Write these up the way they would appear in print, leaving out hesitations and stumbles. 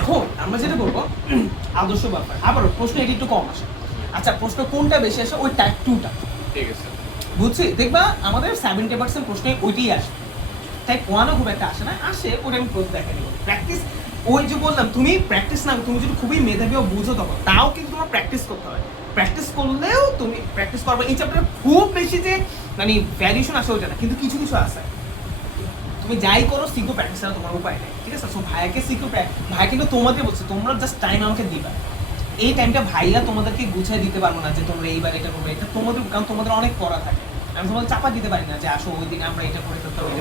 এখন আমরা যেটা বলবো আদর্শ বাফার, আবারও প্রশ্ন এটি একটু কম আসে। আচ্ছা, প্রশ্ন কোনটা বেশি আসে? ওই টাইপ 2টা, ঠিক আছে, বুঝছি। দেখবা আমাদের 70% প্রশ্নে ওইটাই আসে, টাইপ 1ও খুব একটা আসে না, আসে ওটা আমি দেখা নিব। প্র্যাকটিস, ওই যে বললাম তুমি প্র্যাকটিস না, তুমি যদি খুবই মেধাবী বুঝো তখন তাও কিন্তু তোমার প্র্যাকটিস করতে হয়। প্র্যাকটিস করলেও তুমি প্র্যাকটিস করবে। এই চ্যাপ্টারে খুব বেশি যে মানে ভ্যারিয়েশন আসে ওটা না, কিন্তু কিছু কিছু আছে। তুমি যাই করো শিখো, প্র্যাকটিস ছাড়া তোমার উপায় নেই, ঠিক আছে? সো ভাইয়াকে শিখো, ভাই কিন্তু তোমাদের বলছে তোমরা জাস্ট টাইম আমাকে দিবা। এই টাইমটা ভাইয়া তোমাদেরকে গুছিয়ে দিতে পারবো না যে তোমরা এইবার এটা করবে, এটা তোমাদের, কারণ তোমাদের অনেক পড়া থাকে। আমি তোমাদের চাপা দিতে পারি না যে আসো ওই দিনে আমরা এটা করে ফেলতে হবে,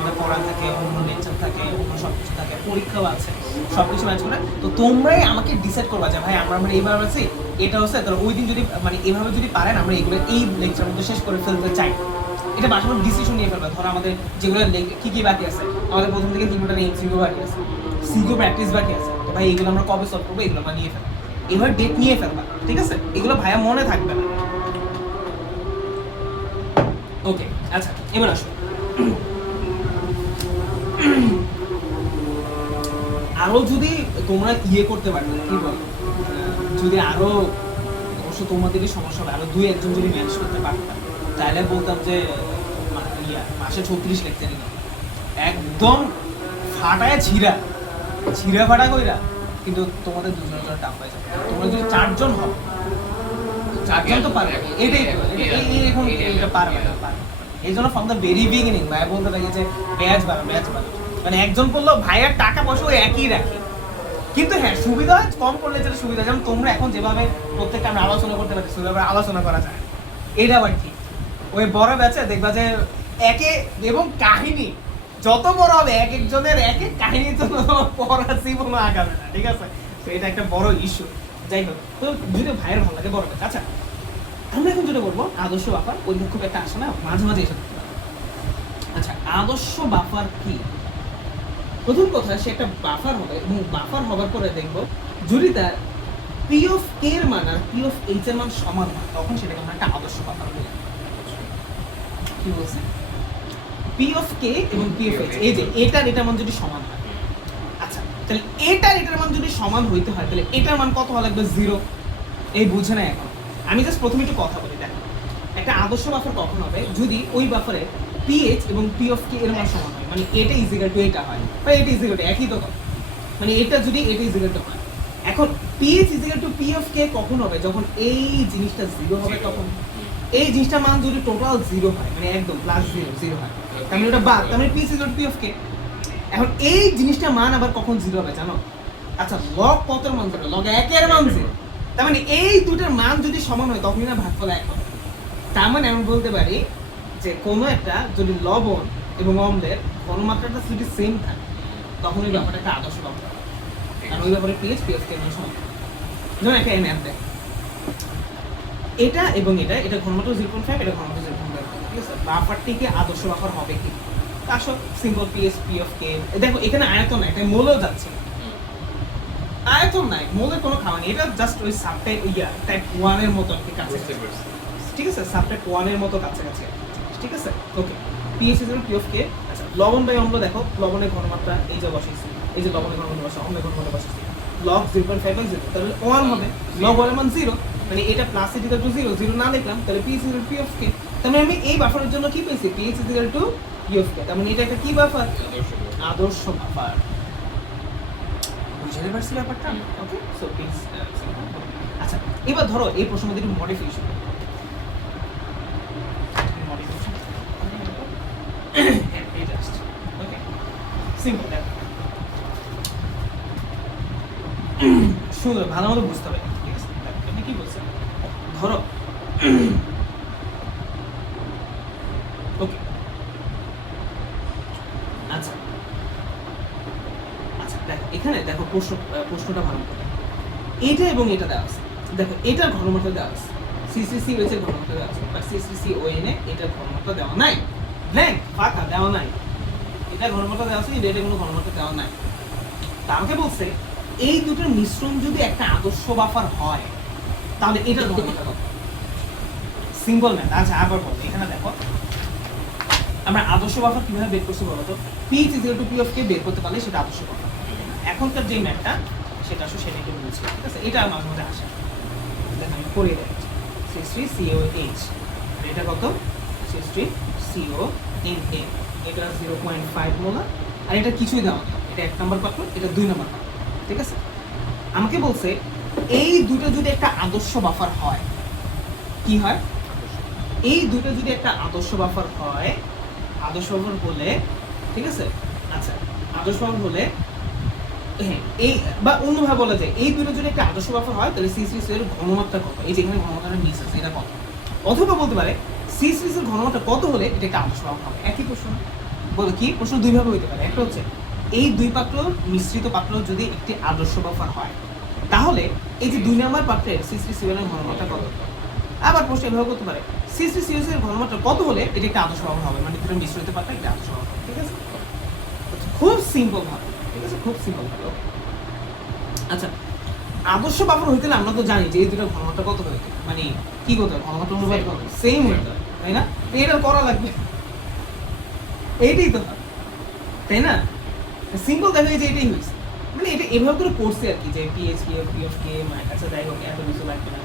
এটা পড়া থাকে, অন্য লেকচার থাকে, অন্য সব কিছু থাকে, পরীক্ষাও আছে, সব কিছু ম্যাচ করে। তো তোমরাই আমাকে ডিসাইড করবা যে ভাই আমরা এইবার আছি, এটা হচ্ছে, তাহলে ওই দিন যদি মানে এভাবে যদি পারেন আমরা এগুলো এই লেকচার মধ্যে শেষ করে ফেলতে চাই, এটা বাসার ডিসিশন নিয়ে ফেলবে। ধরো আমাদের যেগুলো কি কি বাকি আছে, আমাদের প্রথম থেকে 3টা এমসিকিউ বাকি আছে, সিকিউ প্র্যাকটিস বাকি আছে, তো ভাই এগুলো আমরা কবে সলভ করবো, এগুলো আমরা নিয়ে ফেলবো, এবার ডেট নিয়ে ফেলবা, ঠিক আছে? এগুলো ভাইয়া মনে থাকবে না। ওকে, আচ্ছা এবার আসো, আরো যদি তোমরা করতে পারবে, কি বল, যদি আরো, অবশ্য তোমাদেরই সমস্যা হবে, আরো 2-1 জন যদি ম্যানেজ করতে পারতাম তাহলে বলতাম যে মাসে 36 লেকচারই না, একদম ফাটায় ছিঁড়া ফাটা কইরা, কিন্তু তোমাদের দুজনের জন্য টাফ হয়ে যাবে। তোমরা যদি 4 জন হবে, 4 জন তো পারবে, এটাই তো এখন এটা পারবে না। এই জন্য ফ্রম দ্য ভেরি বিগিনিং ভাইয়া বলতে থাকে যে ব্যাচ বাড়ো, মানে একজন বললো ভাইয়ার টাকা পয়সা ওই একই রাখি, কিন্তু হ্যাঁ সুবিধা কম করলে যেটা সুবিধা, যেমন তোমরা এখন যেভাবে প্রত্যেকটা আমরা আলোচনা করতে পারছি সেভাবে আলোচনা করা যায়, এটা আবার ঠিক। ওই বড় ব্যাচে দেখবা যে একে, এবং কাহিনী যত বড় হবে এক একজনের এক এক কাহিনীর জন্য পড়া জীবনও আগাবে না, ঠিক আছে? তো এটা একটা বড় ইস্যু। যাই হোক, তো যদি ভাইয়ের ভালো লাগে বড় ব্যাচ। আচ্ছা আমরা এখন যেটা বলবো আদর্শ বাফার, ওই খুব একটা আসে না, মাঝে মাঝে এসে থাকতে পারে। আচ্ছা আদর্শ বাফার কি? প্রথম কথা, সে একটা বাফার হবে, এবং বাফার হবার পরে দেখবো যদি তার পি অফ কে এর মান আর পি অফ এইচ এর মান সমান হয়, তখন সেটাকে আমরা একটা আদর্শ বাফার বলি। কি বলছে? পি অফ কে এবং পি অফ এইচ, এই যে এটার মান যদি সমান হয়, আচ্ছা তাহলে এটার মান যদি সমান হইতে হয় তাহলে এটার মান কত হওয়া লাগবে? 0। এই বুঝে না এখন, আমি জাস্ট প্রথমে একটু কথা বলি। দেখো একটা আদর্শ বাফার কখন হবে? যদি ওই বাফারে পিএইচ এবং পি অফ কে এর মান সমান হয়, মানে এটা ইজিক্যাল টু এটা হয়, বা এটা ইজিক্যাল টু, একই তো কথা, মানে এটা যদি এটা ইজিক্যাল টু হয়। এখন pH is equal to P of K কখন হবে? যখন এই জিনিসটা 0 হবে, তখন এই জিনিসটার মান যদি টোটাল 0 হয়, মানে একদম +0 হয়, তার মানে ওটা বাদ, তার মানে pH is equal to P of K. এখন এই জিনিসটার মান আবার কখন 0 হবে জানো? আচ্ছা লগ কতর মান 0? লগ 1 এর মান 0। তার মানে এই দুটোর মান যদি সমান হয় তখনই না ভাগফল 1 হবে। তার মানে আমি বলতে পারি যে কোনো একটা যদি লবণ এবং অম্লের ঘনমাত্রাটা যদি সেম থাকে তখন ওই ব্যাপারটা একটা আদর্শ বাফার, কারণ ওই ব্যাপারে পিএইচ কে মান সমান। যেমন একটা ম্যাথ দেখ, এটা এবং এটা ঘনমাত্রা 0.5, এটা ঘনমাত্রা 0.5, ঠিক আছে? বাফারটিকে আদর্শ বাফার হবে কি? আসো সিম্পল পিএইচ পি অফ কে, দেখো এখানে আয়তন নাই, তাই মোলও যাচ্ছে, আয়তন নাই, মোলের কোনো খাওয়া নেই, এটা জাস্ট ওই সাবটাইপ টাইপ 1 এর মতো আর কি কাছে, ঠিক আছে? সাবটাইপ 1 এর মতো কাছাকাছি, ঠিক আছে? ওকে, পিএইচ ইজ পি অফ কে। আচ্ছা লবণ বাই অম্ল, দেখো লবণের ঘনমাত্রা এই যে বসাইছি, এই যে লবণের ঘনমাত্রা বসা, অম্লের ঘনমাত্রা বসাইছি, লগ 0.5 বাই 0, তাহলে 1 হবে, লগ 1 এর মান 0, মানে এটা প্লাস ইজ ইকুয়াল টু 0 না লিখলাম, তাহলে pH is P of K. তার মানে আমি এই বাফারের জন্য কি পেয়েছি? PH is equal to P of K, তার মানে এটা একটা কি বাফার? আদর্শ বাফার। বুঝতে পারছি ব্যাপারটা? ওকে, সো প্লিজ। আচ্ছা এবার ধরো এই প্রশ্নের মধ্যে একটু মডিফিকেশন, ওকে সিম্পল, সুন্দর ভালো মতো বুঝতে হবে, ঠিক আছে? আপনি কি বলছেন? ধরো ওকে, আচ্ছা আচ্ছা দেখো এখানে দেখো প্রশ্নটা ভালো মতো, এটা এবং এটা দেওয়া আছে, দেখো এটার ঘনমাত্রা দেওয়া আছে, সিসিসি ওএইচ এর ঘনমাত্রা দেওয়া আছে, বা সিসিসি ওএন এ এটার ঘনমাত্রা দেওয়া নাই, ব্ল্যাঙ্ক ফাঁকা দেওয়া নাই, এটা ঘনমাত্রা দেওয়া আছে, এটা কোনো ঘনমাত্রা দেওয়া নাই। তা আমাকে বলছে এই দুটোর মিশ্রণ যদি একটা আদর্শ বাফার হয় তাহলে এটার ঘনমাত্রা কত? Simple math. আচ্ছা আবার বল, এখানে দেখো আমরা আদর্শ বাফার কিভাবে বের করছি বলো তো? PH is equal to P of K বের করতে পারলে সেটা আদর্শ বাফার। এখনকার যে ম্যাথটা সেটা আসলে সেটা একটু বলছি, ঠিক আছে? এটা মাঝে মাঝে আসে, দেখেন আমি পড়িয়ে দেখাচ্ছি। C3COH, এটা কত? C3CONA, এটা 0.5 মোলার, আর এটা কিছুই দেওয়া না, এটা 1 নম্বর পাত্র, এটা 2 নম্বর পাত্র, ঠিক আছে? আমাকে বলছে এই দুটো যদি একটা আদর্শ বাফার হয়, কি হয়? এই দুটো যদি একটা আদর্শ বাফার হয়, আদর্শ বাফার হলে, ঠিক আছে? আচ্ছা, আদর্শ বাফার হলে, হ্যাঁ, এই বা অন্যভাবে বলা যায় এই দুটো যদি একটা আদর্শ বাফার হয় তাহলে C3C এর ঘনমাত্রা কত? এই যে এখানে ঘনমাত্রাটা মিস আছে, এটা কত? অথবা বলতে পারে C3C এর ঘনমাত্রা কত হলে এটা একটা আদর্শ বাফার হবে? একই প্রশ্ন। বলে কি প্রশ্ন দুই ভাবে হতে পারে। একটা হচ্ছে এই দুই পাত্র মিশ্রিত পাত্র যদি একটি আদর্শ বাফার হয় তাহলে এই যে 2 নম্বর পাত্রের C3C1 এর ঘনমাত্রা কত? আবার প্রশ্ন এভাবে করতে পারে C3COH এর ঘনমাত্রা কত হলে এটা একটা আদর্শ বাফার হবে, মানে দুটো মিশ্রিত পাত্র একটা আদর্শ বাফার হবে, ঠিক আছে? খুব সিম্পল ভাবে, ঠিক আছে? খুব সিম্পল ভাবে। আচ্ছা, আদর্শ বাফার হইতে আমরা তো জানি যে এই দুটো ঘনমাত্রা কত হইতে, মানে কি করতে হবে? ঘনমাত্রা অনুপাত কত? সেম হইতে হবে, তাই না? তো এটা করা লাগবে, এইটাই তো হয়, তাই না? সিম্পল দেখা যায় যে এটাই হয়েছে, মানে এটা এভাবে করে করছে আর কি, যে পিএইচ কে পি অফ কে আচ্ছা যাই হোক এত কিছু লাগবে না,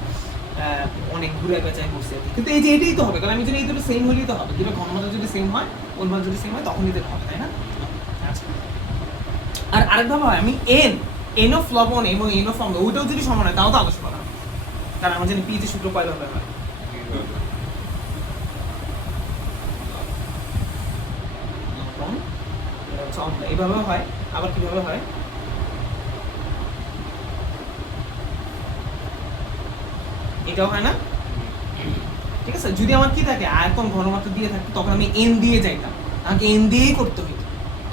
অনেক ঘুরে পেঁচাই করছে আর কি। কিন্তু এই যে এটাই তো হবে, কারণ আমি যদি এই দুটো সেম হলেই তো হবে, দুটো ঘনমাত্রা যদি সেম হয়, অনুপাত যদি সেম হয়, তখনই তো হবে, তাই না? আচ্ছা, আর আরেকভাবে হয় আমি এন অফ লবণ এবং এন অফ অম্ল ওইটাও যদি সমান হয় তাও তো আদর্শ বাফার, কারণ আমরা জানি পিএইচ এর সূত্র কয়ভাবে হয়? লবণ অম্ল, এইভাবে হয়। আবার কিভাবে হয়? এটাও হয় না? ঠিক আছে, যদি আমার কি থাকে আয়তন ঘনমাত্রা দিয়ে থাকতো তখন আমি এন দিয়ে যাইতাম, আমাকে এন দিয়েই করতে হইতো।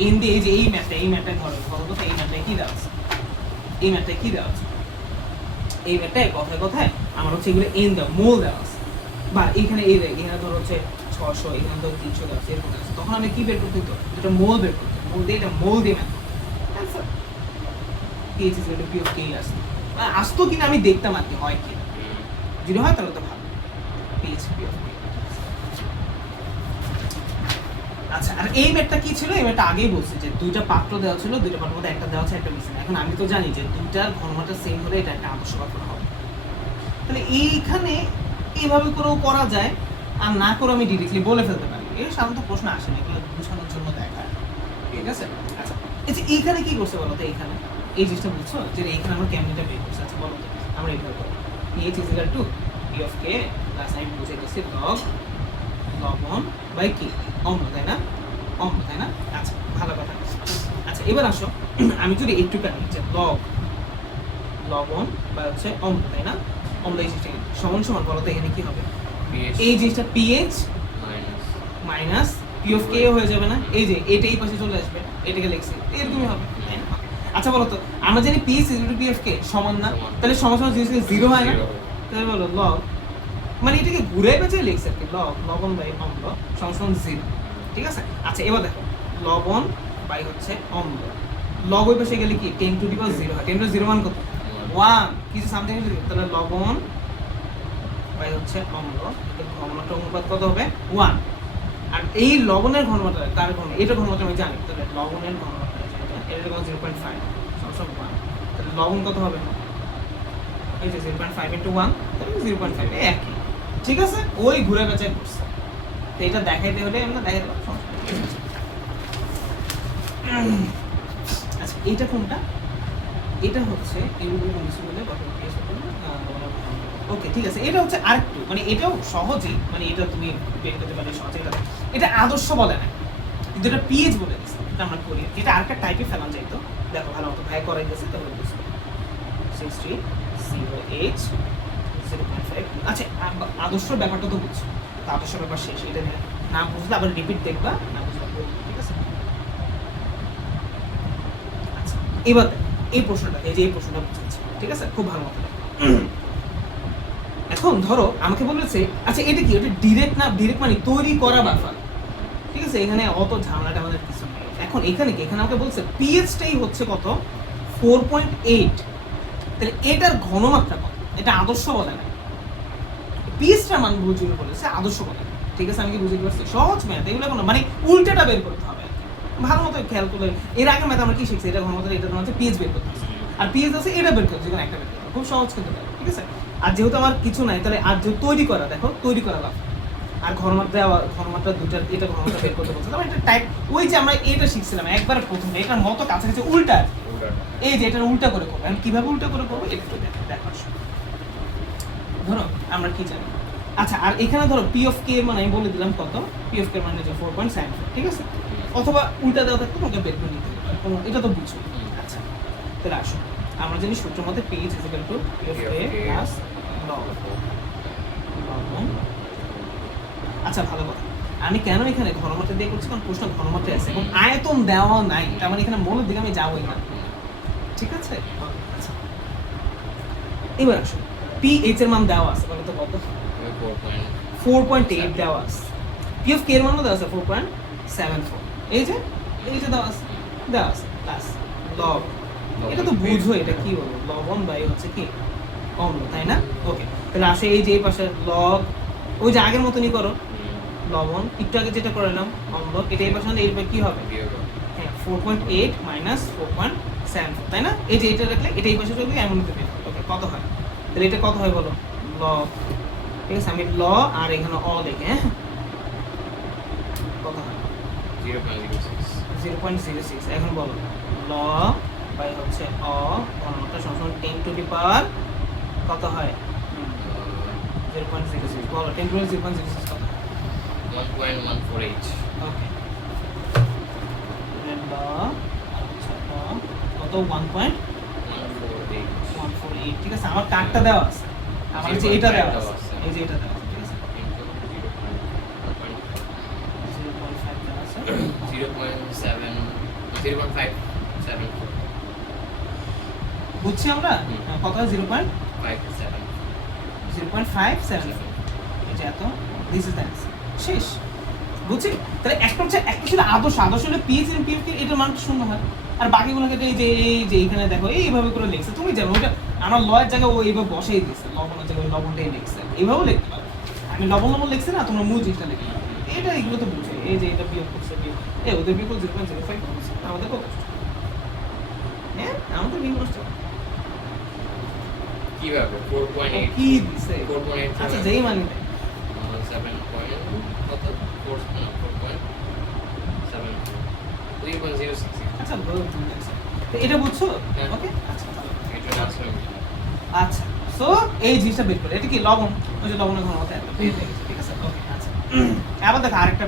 এন দিয়ে এই যে এই ম্যাথটায় ধরো কথা এই ম্যাথটায় কি দেওয়া আছে, এই ম্যাথটায় কি দেওয়া আছে, এই ম্যাথটায় কথায় কথায় আমার হচ্ছে এগুলো এন দেওয়া, মোল দেওয়া আছে, বা এখানে এই দেয়, এখানে ধরো হচ্ছে 600, এখানে ধরো 300 দেওয়া আছে, এরকম আছে। তখন আমি কি বের করতে হতো? এটা মোল বের করতে, মোল দিয়ে এটা মোল দিয়ে math answer pH is equal to P of K আসতো, আসতো কিনা আমি দেখতাম আর কি, হয় কি, যদি হয় তাহলে তো ভালো। পিএইচ পি অফ কে। আচ্ছা, আর এই ম্যাথটা কি ছিল? এই ম্যাথটা আগেই বলছি যে দুইটা পাত্র দেওয়া ছিল, দুইটা পাত্রের মধ্যে একটা দেওয়া আছে, একটা মিসিং। এখন আমি তো জানি যে দুইটার ঘনমাত্রা সেম হলে এটা একটা আদর্শ পাত্র হবে, তাহলে এইখানে এইভাবে করেও করা যায়, আর না করে আমি ডিরেক্টলি বলে ফেলতে পারি। এই সাধারণত প্রশ্ন আসে না, এগুলো বোঝানোর জন্য দেখায়, ঠিক আছে? আচ্ছা, এই যে এইখানে কি করছে বলো তো? এইখানে এই জিনিসটা বুঝছো যে এইখানে আমরা কেমনটা বের করছি? আচ্ছা বলো তো, আমরা এইভাবে করবো pH is equal to P of k plus আমি বুঝাইতেছি লগ লবণ বাই কি অম্ল, তাই না? অম্ল, তাই না? আচ্ছা, ভালো কথা। আচ্ছা, এবার আসো আমি যদি একটুখানি যে লবণ বা হচ্ছে অম্ল, তাই না? অম্ল এই জিনিসটা সমান সমান বলো তো এখানে কি হবে? এই জিনিসটা পিএইচ মাইনাস পি অফ কে হয়ে যাবে না? এই যে এটা এই পাশে চলে আসবে, এটাকে লিখছি এরকমই হবে, তাই না? আচ্ছা বলো তো, আমরা জানি pH is equal to P of K সমান না, তাহলে সমান সমান জিনিস জিরো হয় না? তাহলে বলো লগ, মানে এটাকে ঘুরে পেঁচে লিখছে আর কি, লবণ বাই অম্ল সমান জিরো, ঠিক আছে? আচ্ছা, এবার দেখো লবণ বাই হচ্ছে অম্ল, লগ ওই পাশে গেলে কি 10 টু দি পাওয়ার 0 হয়, 10 টু 0 মান কত? 1, কিছু সামথিং, তাহলে লবণ বাই হচ্ছে অম্ল, এর ঘনমাত্রা অনুপাত কত হবে? 1। আর এই লবণের ঘনমাত্রা কার ঘন, এটা ঘনমাত্রা আমি জানি, তাহলে লবণের ঘনমাত্রা এটা কত? 0.5 সমান 1, তাহলে লবণ কত হবে? এই যে 0.5 ইনটু 1, তাহলে 0.5 একই, ঠিক আছে? ওই ঘুরে পেঁচাই করছে, তো এটা দেখাইতে হলে আমরা দেখাইতে পারবো। আচ্ছা, এটা কোনটা? এটা হচ্ছে ওকে, ঠিক আছে। এটা হচ্ছে আরেকটু, মানে এটাও সহজেই, মানে এটা তুমি বের করতে পারবে সহজে। এটা আদর্শ বলে না, কিন্তু এটা পিএইচ বলে দিচ্ছে, এটা আমরা করি। এটা আরেকটা টাইপে ফেলান যাইতো, দেখো ভালো মতো ভাই করাই গেছে, তাহলে বুঝছো 63COH 0.5। আচ্ছা, আদর্শ ব্যাপারটা তো বুঝছো, তো আদর্শ ব্যাপার শেষ, এটা না বুঝলে আবার রিপিট দেখবা, না বুঝলে ঠিক আছে? আচ্ছা, এবার এই প্রশ্নটা, এই যে এই প্রশ্নটা বুঝাচ্ছি, ঠিক আছে? খুব ভালো মতো। এখন ধরো আমাকে বলেছে, আচ্ছা এটা কি, এটা ডিরেক্ট না? ডিরেক্ট মানে তৈরি করা বাফার, ঠিক আছে? এখানে অত ঝামেলাটা আমাদের কিছু নেই। এখন এখানে কি, এখানে আমাকে বলছে পিএইচটাই হচ্ছে কত? 4.8, তাহলে এটার ঘনমাত্রা কত? এটা আদর্শ বলে না, পিএইচটার মান বুঝিয়ে বলেছে, আদর্শ বলে না, ঠিক আছে? আমি কি বুঝতে পারছি? সহজ ম্যাথ এগুলো, কোনো মানে উল্টাটা বের করতে হবে, ভালো মতো খেয়াল করলে এর আগে ম্যাথ আমরা কি শিখছি, এটা ঘনমাত্রা, এটা তোমার হচ্ছে পিএইচ বের করতে হবে। আর পিএইচ আছে এটা বের করতে, যেকোনো একটা বের করতে হবে। খুব সহজ কিন্তু এটা, ঠিক আছে। আর যেহেতু আমার কিছু নাই, তাহলে আর যেহেতু তৈরি করা, দেখো তৈরি করা লাভ। আর ঘনমাত্রা দুটা, এটা ঘনমাত্রা বের করতে বলছে, তাহলে এটা টাইপ ওই যে আমরা এটা শিখছিলাম একবার প্রথমে, এটার মতো কাছাকাছি উল্টা, এই যে এটার উল্টা করে করবো। আমি কিভাবে উল্টা করে করবো একটু দেখো। ধরো আমরা কি জানি, আচ্ছা, আর এখানে ধরো পি অফ কে মানে আমি বলে দিলাম কত, পি অফ কে মানে 4.7, ঠিক আছে। অথবা উল্টা দেওয়া থাকতো তোমাকে বের করে নিতে হবে, এটা তো বুঝছো। আচ্ছা, তাহলে আসো আমরা জানি সূত্র মতে P is equal to P of k plus log. আচ্ছা, ভালো কথা, আমি কেন এখানে ঘনমাত্রা দিয়ে করছি, কারণ প্রশ্ন ঘনমাত্রা আছে এবং আয়তন দেওয়া নাই, তার মানে এখানে মূলের দিকে আমি যাবোই না, ঠিক আছে। আচ্ছা, এবার আসো পি এইচ এর মান দেওয়া আছে, বলো তো কত, 4.8 দেওয়া আছে। পি অফ কে এর মানও দেওয়া আছে 4.74, এই যে দেওয়া আছে প্লাস লগ, এটা তো বুঝো, এটা কি বলবো, লবণ বাই হচ্ছে কি অম্ল, তাই না। ওকে, তাহলে আসে এই যে এই পাশে লগ, ওই যে আগের মতনই করো, লবণ একটু আগে যেটা করলাম অম্ল, এটা এই পাশে এর কি হবে, হ্যাঁ 4.8 মাইনাস 4.74, তাই না। এই যে এটা রাখলে এটা এই পাশে চলে গিয়ে এমন হবে। ওকে, কত হয় তাহলে, এটা কত হয় বলো, লগ, ঠিক আছে। আমি ল আর এখানে অ দেখে, হ্যাঁ কত হয় 0.06। এখন বলো ল বাই হচ্ছে অ ঘনমাত্রা সমান 10 টু দি পাওয়ার কত হয়, 0.06, বলো 10 টু দি 0.06 কত, 1.148। ওকে, ল আচ্ছা কত 1.148, ঠিক আছে। আমার কার্ডটা দেওয়া আছে, আমার যে এটা দেওয়া আছে, এই যে এটা দেওয়া আছে, ঠিক আছে। 0.5 দেওয়া আছে, 0.574 বুঝছি আমরা কত হয়, 0.577, এই যে এত, দিস ইজ দ্য অ্যান্সার, শেষ, বুঝছি। তাহলে একটা ছিল আদর্শ হলে পিএইচ এর পিএফ এটার মান শূন্য হয়, আর বাকিগুলোকে এই যে এইখানে দেখো এইভাবে করে লিখছে, তুমি জানো ওটা আমার লয়ের জায়গায় ও এইভাবে বসেই দিচ্ছে, লবণের জায়গায় লবণটাই লিখছে, এইভাবেও লিখতে পারো। আমি লবণ লিখছি না, তোমরা মূল জিনিসটা লিখতে পারো, এটা এগুলো তো বুঝে, এই যে এটা বিয়োগ করছে, ওদের বিয়োগ 0.05 করছে, আমাদের কত, হ্যাঁ আমাদের বিয়োগ করছে কিভাবে 4.8 কি দিছে, 4.8, আচ্ছা যেই মানে 7 পয়েন্ট কত 3.06। আচ্ছা বলো তুমি, তো এটা বুঝছো, হ্যাঁ। ওকে, আচ্ছা ভালো। এটা ট্রান্সফার আচ্ছা, সো এই জিনিসটা বের করে, এটা কি লবণ, ওই যে লবণের ঘনমাত্রা এত বের হয়ে গেছে, ঠিক আছে। ওকে, আচ্ছা, আবার দেখো আরেকটা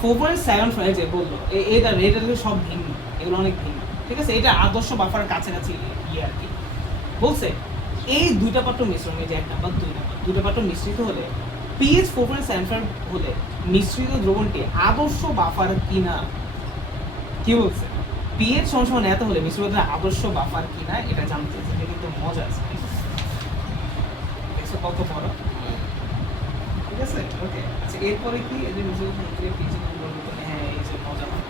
4.75 যে বললো, এটা রেট সব ভিন্ন, এগুলো অনেক ভিন্ন, ঠিক আছে। এটা আদর্শ বাফারের কাছাকাছি ইয়ে আর কি বলছে। এই দুইটা পাত্র মিশ্রণ, এই যে 1 নাম্বার 2 নাম্বার দুইটা পাত্র মিশ্রিত হলে পিএইচ 4.75 হলে মিশ্রিত দ্রবণটি আদর্শ বাফার কিনা, কি বলছে, পিএইচ সমান এত হলে মিশ্রিত আদর্শ বাফার কিনা এটা জানতে চাইছে, এটা কিন্তু মজা আছে, দেখছো কত বড়, ঠিক আছে। ওকে, আচ্ছা এরপরে কি এই যে মিশ্রিত দ্রবণটি পিএইচ বলতে, হ্যাঁ এই যে মজা হয়,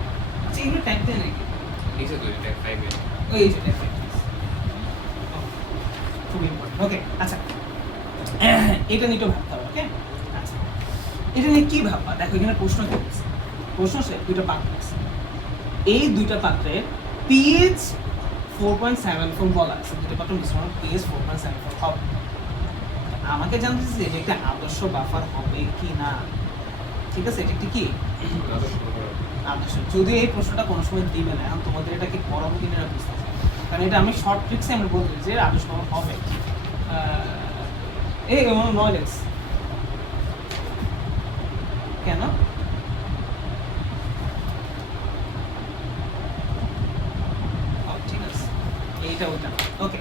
আচ্ছা এগুলো টাইপ দেয় নাকি, নিচে তো এটা 5 এর ওই যে টাইপ খুব ইম্পর্টেন্ট। ওকে, আচ্ছা এটা নিয়ে একটু ভাবতে হবে, ওকে। আচ্ছা, এটা নিয়ে কি ভাববা, দেখো এখানে প্রশ্ন কি বলছে, প্রশ্ন সে দুইটা পাত্র আছে, এই দুইটা পাত্রের পিএইচ 4.74 বলা আছে, দুটো পাত্র মিশ্রণ পিএইচ 4.74 হবে, আমাকে জানতে চাইছে এটা একটা আদর্শ বাফার হবে কি না, ঠিক আছে। এটা একটি কি আদর্শ, যদি এই প্রশ্নটা কোনো সময় দিবে না, এখন তোমাদের এটা কি পড়াবো কিনা বুঝতে পারছি, কারণ এটা আমি শর্ট ট্রিক্সে আমি বলতে যে আদর্শ বাফার হবে, এই নলেজ কেন ঠিক আছে, এইটা ওইটা, ওকে।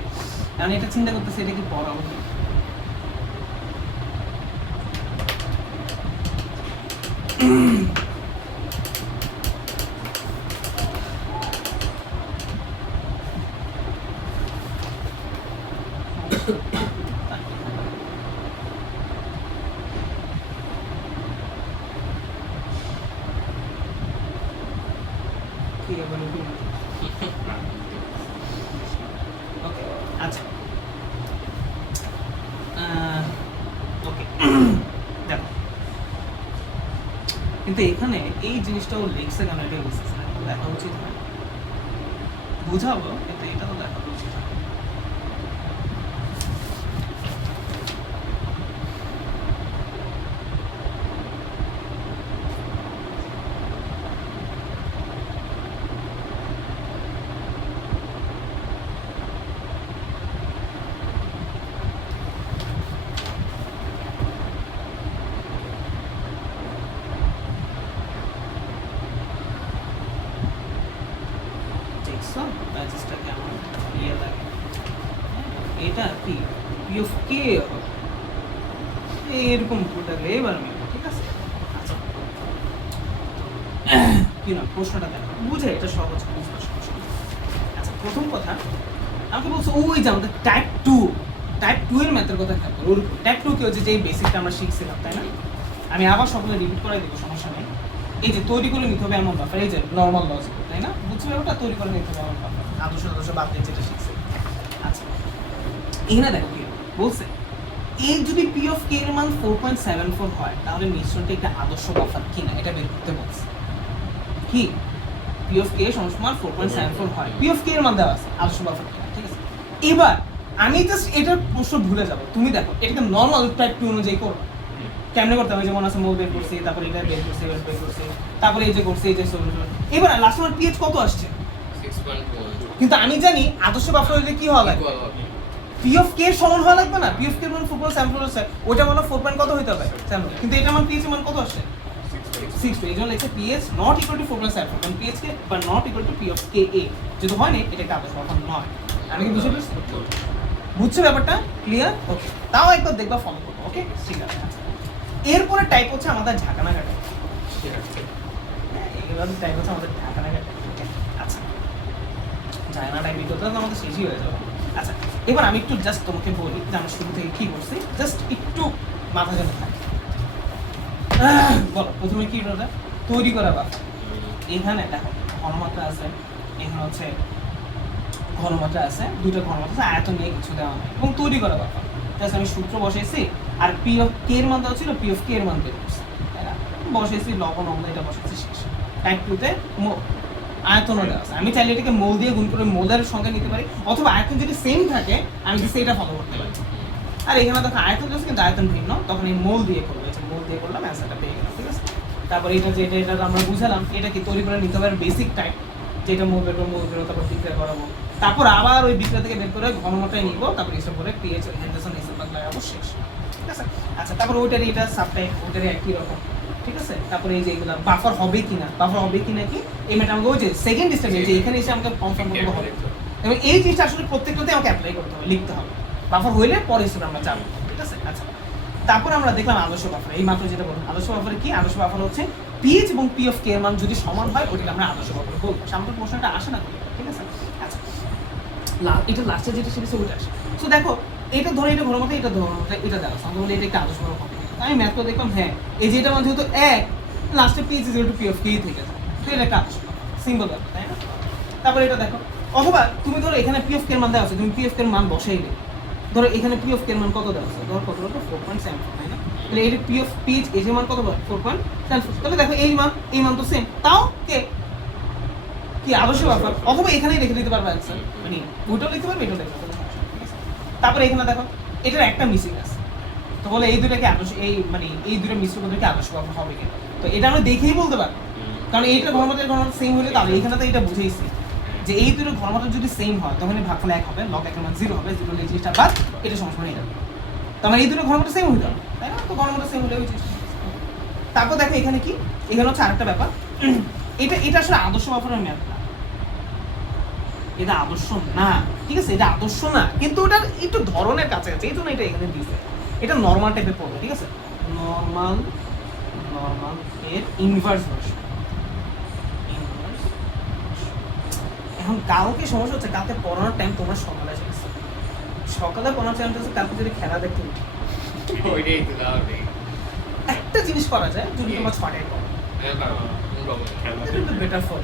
আমি এটা চিন্তা করতেছি এটা কি পড়াবো কি, কি আবার নতুন, ওকে, আচ্ছা, ওকে দেখো, কিন্তু এখানে এই জিনিসটাও লিখছে কেন এটা বুঝতেছে না, দেখা উচিত হয়, বুঝাবো কিন্তু এটা তো দেখা উচিত হয়। দেখছো ম্যাচেসটা কেমন ইয়ে লাগে, এটা কি পি অফ কে এরকম লাগলে এবার আমি ঠিক আছে। আচ্ছা কি না প্রশ্নটা দেখো বুঝে, এটা সহজ বুঝবার সমস্যা নেই। আচ্ছা প্রথম কথা আমাকে বলছো ওই যে আমাদের টাইপ টু এর ম্যাথের কথা খেয়াল করো। টাইপ টু কি হচ্ছে যে বেসিকটা আমরা শিখছিলাম তাই না, আমি আবার সকলে রিপিট করাই দেবো সমস্যা নেই। এই যে তৈরি করে নিতে হবে এমন ব্যাপার, এই যে নর্মাল লজিক তাই না, বুঝছো ব্যাপারটা, তৈরি করে নিতে হবে এমন ব্যাপার, আদর্শ বাদ দিয়ে যেটা শিখছে। আচ্ছা এখানে দেখো কি বলছে, এই যদি পি অফ কে এর মান 4.74 হয় তাহলে মিশ্রণটা একটা আদর্শ বাফার কিনা এটা বের করতে বলছে। কি পি অফ কে সমান 4.74 হয়, পি অফ কে এর মান দেওয়া আছে, আদর্শ বাফার কিনা, ঠিক আছে। এবার আমি জাস্ট এটার প্রশ্ন ভুলে যাব, তুমি দেখো এটাকে নর্মাল টাইপ টু অনুযায়ী করো। কেমনে করতে হবে, যেমন আছে মোল বের করছি, তারপরে এটা বের করছি, তারপরে এই যে করছি, এই যে সলিউশন। এবার লাস্ট আমার পিএইচ কত আসছে, 6.1 কিন্তু আমি জানি আদর্শ বাফার হইলে কি হওয়া লাগবে, equal হবে পি অফ কে এর সমান হওয়া লাগবে না, পি অফ কে এর মান 4.74 আছে, ওটা মানে 4. কত হইতে হবে 7, কিন্তু এটা আমার পিএইচ এর মান কত আসছে 6. এই জন্য লেখা পিএইচ নট ইকুয়াল টু 4.74, কারণ পিএইচ কে বা not equal to P of K এ যদি হয় না এটা একটা আদর্শ বাফার নয়। আমি কি বুঝতে পেরেছি, বুঝছো ব্যাপারটা ক্লিয়ার? ওকে, তাও একবার দেখবা ফলো করবো। ওকে ঠিক আছে। এরপরে টাইপ হচ্ছে আমাদের ঝাঁকানাকা টাইপ। এইগুলো টাইপ হচ্ছে আমাদের ঝাঁকানাকা টাইপ। আচ্ছা ঝাঁকানা টাইপ এটা তো আমাদের শেষই হয়ে যাবে। আচ্ছা এবার আমি একটু জাস্ট তোমাকে বলি যে আমরা শুরু থেকে কি করছি, জাস্ট একটু মাথা জন্য থাকে। বলো প্রথমে কি করবে, তৈরি করা বাফার। এখানে দেখো ঘনমাত্রা আছে, এখানে হচ্ছে ঘনমাত্রা আছে, দুটো ঘনমাত্রা আছে, আয়তন নিয়ে কিছু দেওয়া হয় এবং তৈরি করা বাফার। জাস্ট আমি সূত্র বসাইছি আর পি অফ কে এর মান দেওয়া ছিল, পি অফ কে এর মান বের করছি, তাই না, বসাইছি লবণ অম্ল এটা বসাইছি শেষ। টাইপ টুতে আয়তনও দেওয়া আছে, আমি চাইলে এটাকে মোল দিয়ে গুণ করে মোলের সংখ্যা নিতে পারি, অথবা আয়তন যদি সেম থাকে আমি কি সেটা ফলো করতে পারি। আর এখানে দেখো আয়তন আছে কিন্তু আয়তন ভিন্ন, তখন এই মোল দিয়ে করবো, মোল দিয়ে করলাম অ্যান্সারটা পেয়ে গেলাম, ঠিক আছে। তারপর এটা যে এটা আমরা বুঝালাম, এটা কি তৈরি করে নিতে হবে বেসিক টাইপ, যেটা মোল বের করবো, মোল বের তারপর বিক্রিয়া করাবো, তারপর আবার ওই বিক্রিয়া থেকে বের করে ঘনমাত্রায় নিব, তারপর এসব করে পিএইচ হেনডারসন এসব লাগাবো শেষ, ঠিক আছে। আচ্ছা তারপর ওইটারই এটা সাবটাইপ, ওইটারই একই রকম, ঠিক আছে। তারপরে এই যে এগুলো বাফার হবে কিনা, বাফার হবে কিনা কি এই ম্যাটার আমাকে ওই যে সেকেন্ড স্টেপে যে এখানে এসে আমাকে কনফার্ম করতে হবে, এবং এই জিনিসটা আসলে প্রত্যেকটাতে আমাকে অ্যাপ্লাই করতে হবে, লিখতে হবে। বাফার হইলে পরে হিসেবে আমরা যাবো, ঠিক আছে। আচ্ছা তারপর আমরা দেখলাম আদর্শ বাফার, এই মাত্র যেটা বললাম আদর্শ বাফার কি, আদর্শ বাফার হচ্ছে পিএইচ এবং পি অফ কে এর মান যদি সমান হয় ওটাকে আমরা আদর্শ বাফার বলবো। সামনের প্রশ্নটা আসে না, ঠিক আছে। আচ্ছা এটা লাস্টে যেটা সেটা ওটা আসে। সো দেখো এটা ধরে এটা ঘনমাত্রা, এটা ঘনমাত্রা, এটা দেওয়া আছে, বলে এটা একটা আদর্শ বাফার হবে। আমি ম্যাথ করে দেখলাম হ্যাঁ এই যেটা মান যেহেতু এক, লাস্টে pH is equal to P of K থেকে যায়, তো এটা একটা আদর্শ বাফার, সিম্পল ব্যাপার তাই না। তারপরে এটা দেখো, অথবা তুমি ধরো এখানে পি অফ কে এর মান দেওয়া আছে, তুমি পি অফ কে এর মান বসাইলে, ধরো এখানে পি অফ কে এর মান কত দেওয়া আছে, ধরো কত বলতো 4.74 তাই না, তাহলে এই পি অফ পিএইচ এর মান কত বলে 4.74, তাহলে দেখো এই মান তো সেম, তাও কে কি আদর্শ বাফার, অথবা এখানেই রেখে দিতে পারবে অ্যান্সার, মানে ওইটাও লিখতে পারবে এটাও লিখতে পারবে। তারপরে এখানে দেখো এটার একটা মিসিং আছে, তো বলে এই দুটাকে আদর্শ, এই মানে এই দুটো মিশ্র পদ্ধতিকে আদর্শ বাফার হবে কিনা, তো এটা আমরা দেখেই বলতে পারবো, কারণ এইটা ঘনমাত্রার ঘনমাত্রা সেম হলে তাহলে এখানে তো এটা বুঝেইছি যে এই দুটো ঘনমাত্রা যদি সেম হয় তখনই ভাগফল 1 হবে, লগ 1 এর মান 0 হবে, 0 হলে এই জিনিসটা বাদ, এটা সমান হয়ে যাবে। তার মানে এই দুটো ঘনমাত্রা সেম হইতে হবে তাই না, তো ঘনমাত্রা সেম হলে ওই জিনিস। তারপর দেখো এখানে কি, এখানে হচ্ছে আরেকটা ব্যাপার, এটা আসলে আদর্শ বাফারের ম্যাথ না, এটা আদর্শ না, ঠিক আছে, এটা আদর্শ না, কিন্তু ওটার একটু ধরনের কাছাকাছি, এই জন্য এটা এখানে দিয়েছে। এটা নর্মাল টাইপের পড়বে, ঠিক আছে, নর্মাল এর ইনভার্স ভার্সন। এখন কালকে সমস্যা হচ্ছে, কালকে পড়ানোর টাইম তোমরা সকালে চলছে, সকালে পড়ানোর টাইম চলছে, কালকে যদি খেলা দেখতে উঠি ওইটাই তো দাও নেই একটা জিনিস করা যায়, যদি তোমার 6টায় পড়ো, বেটার ফর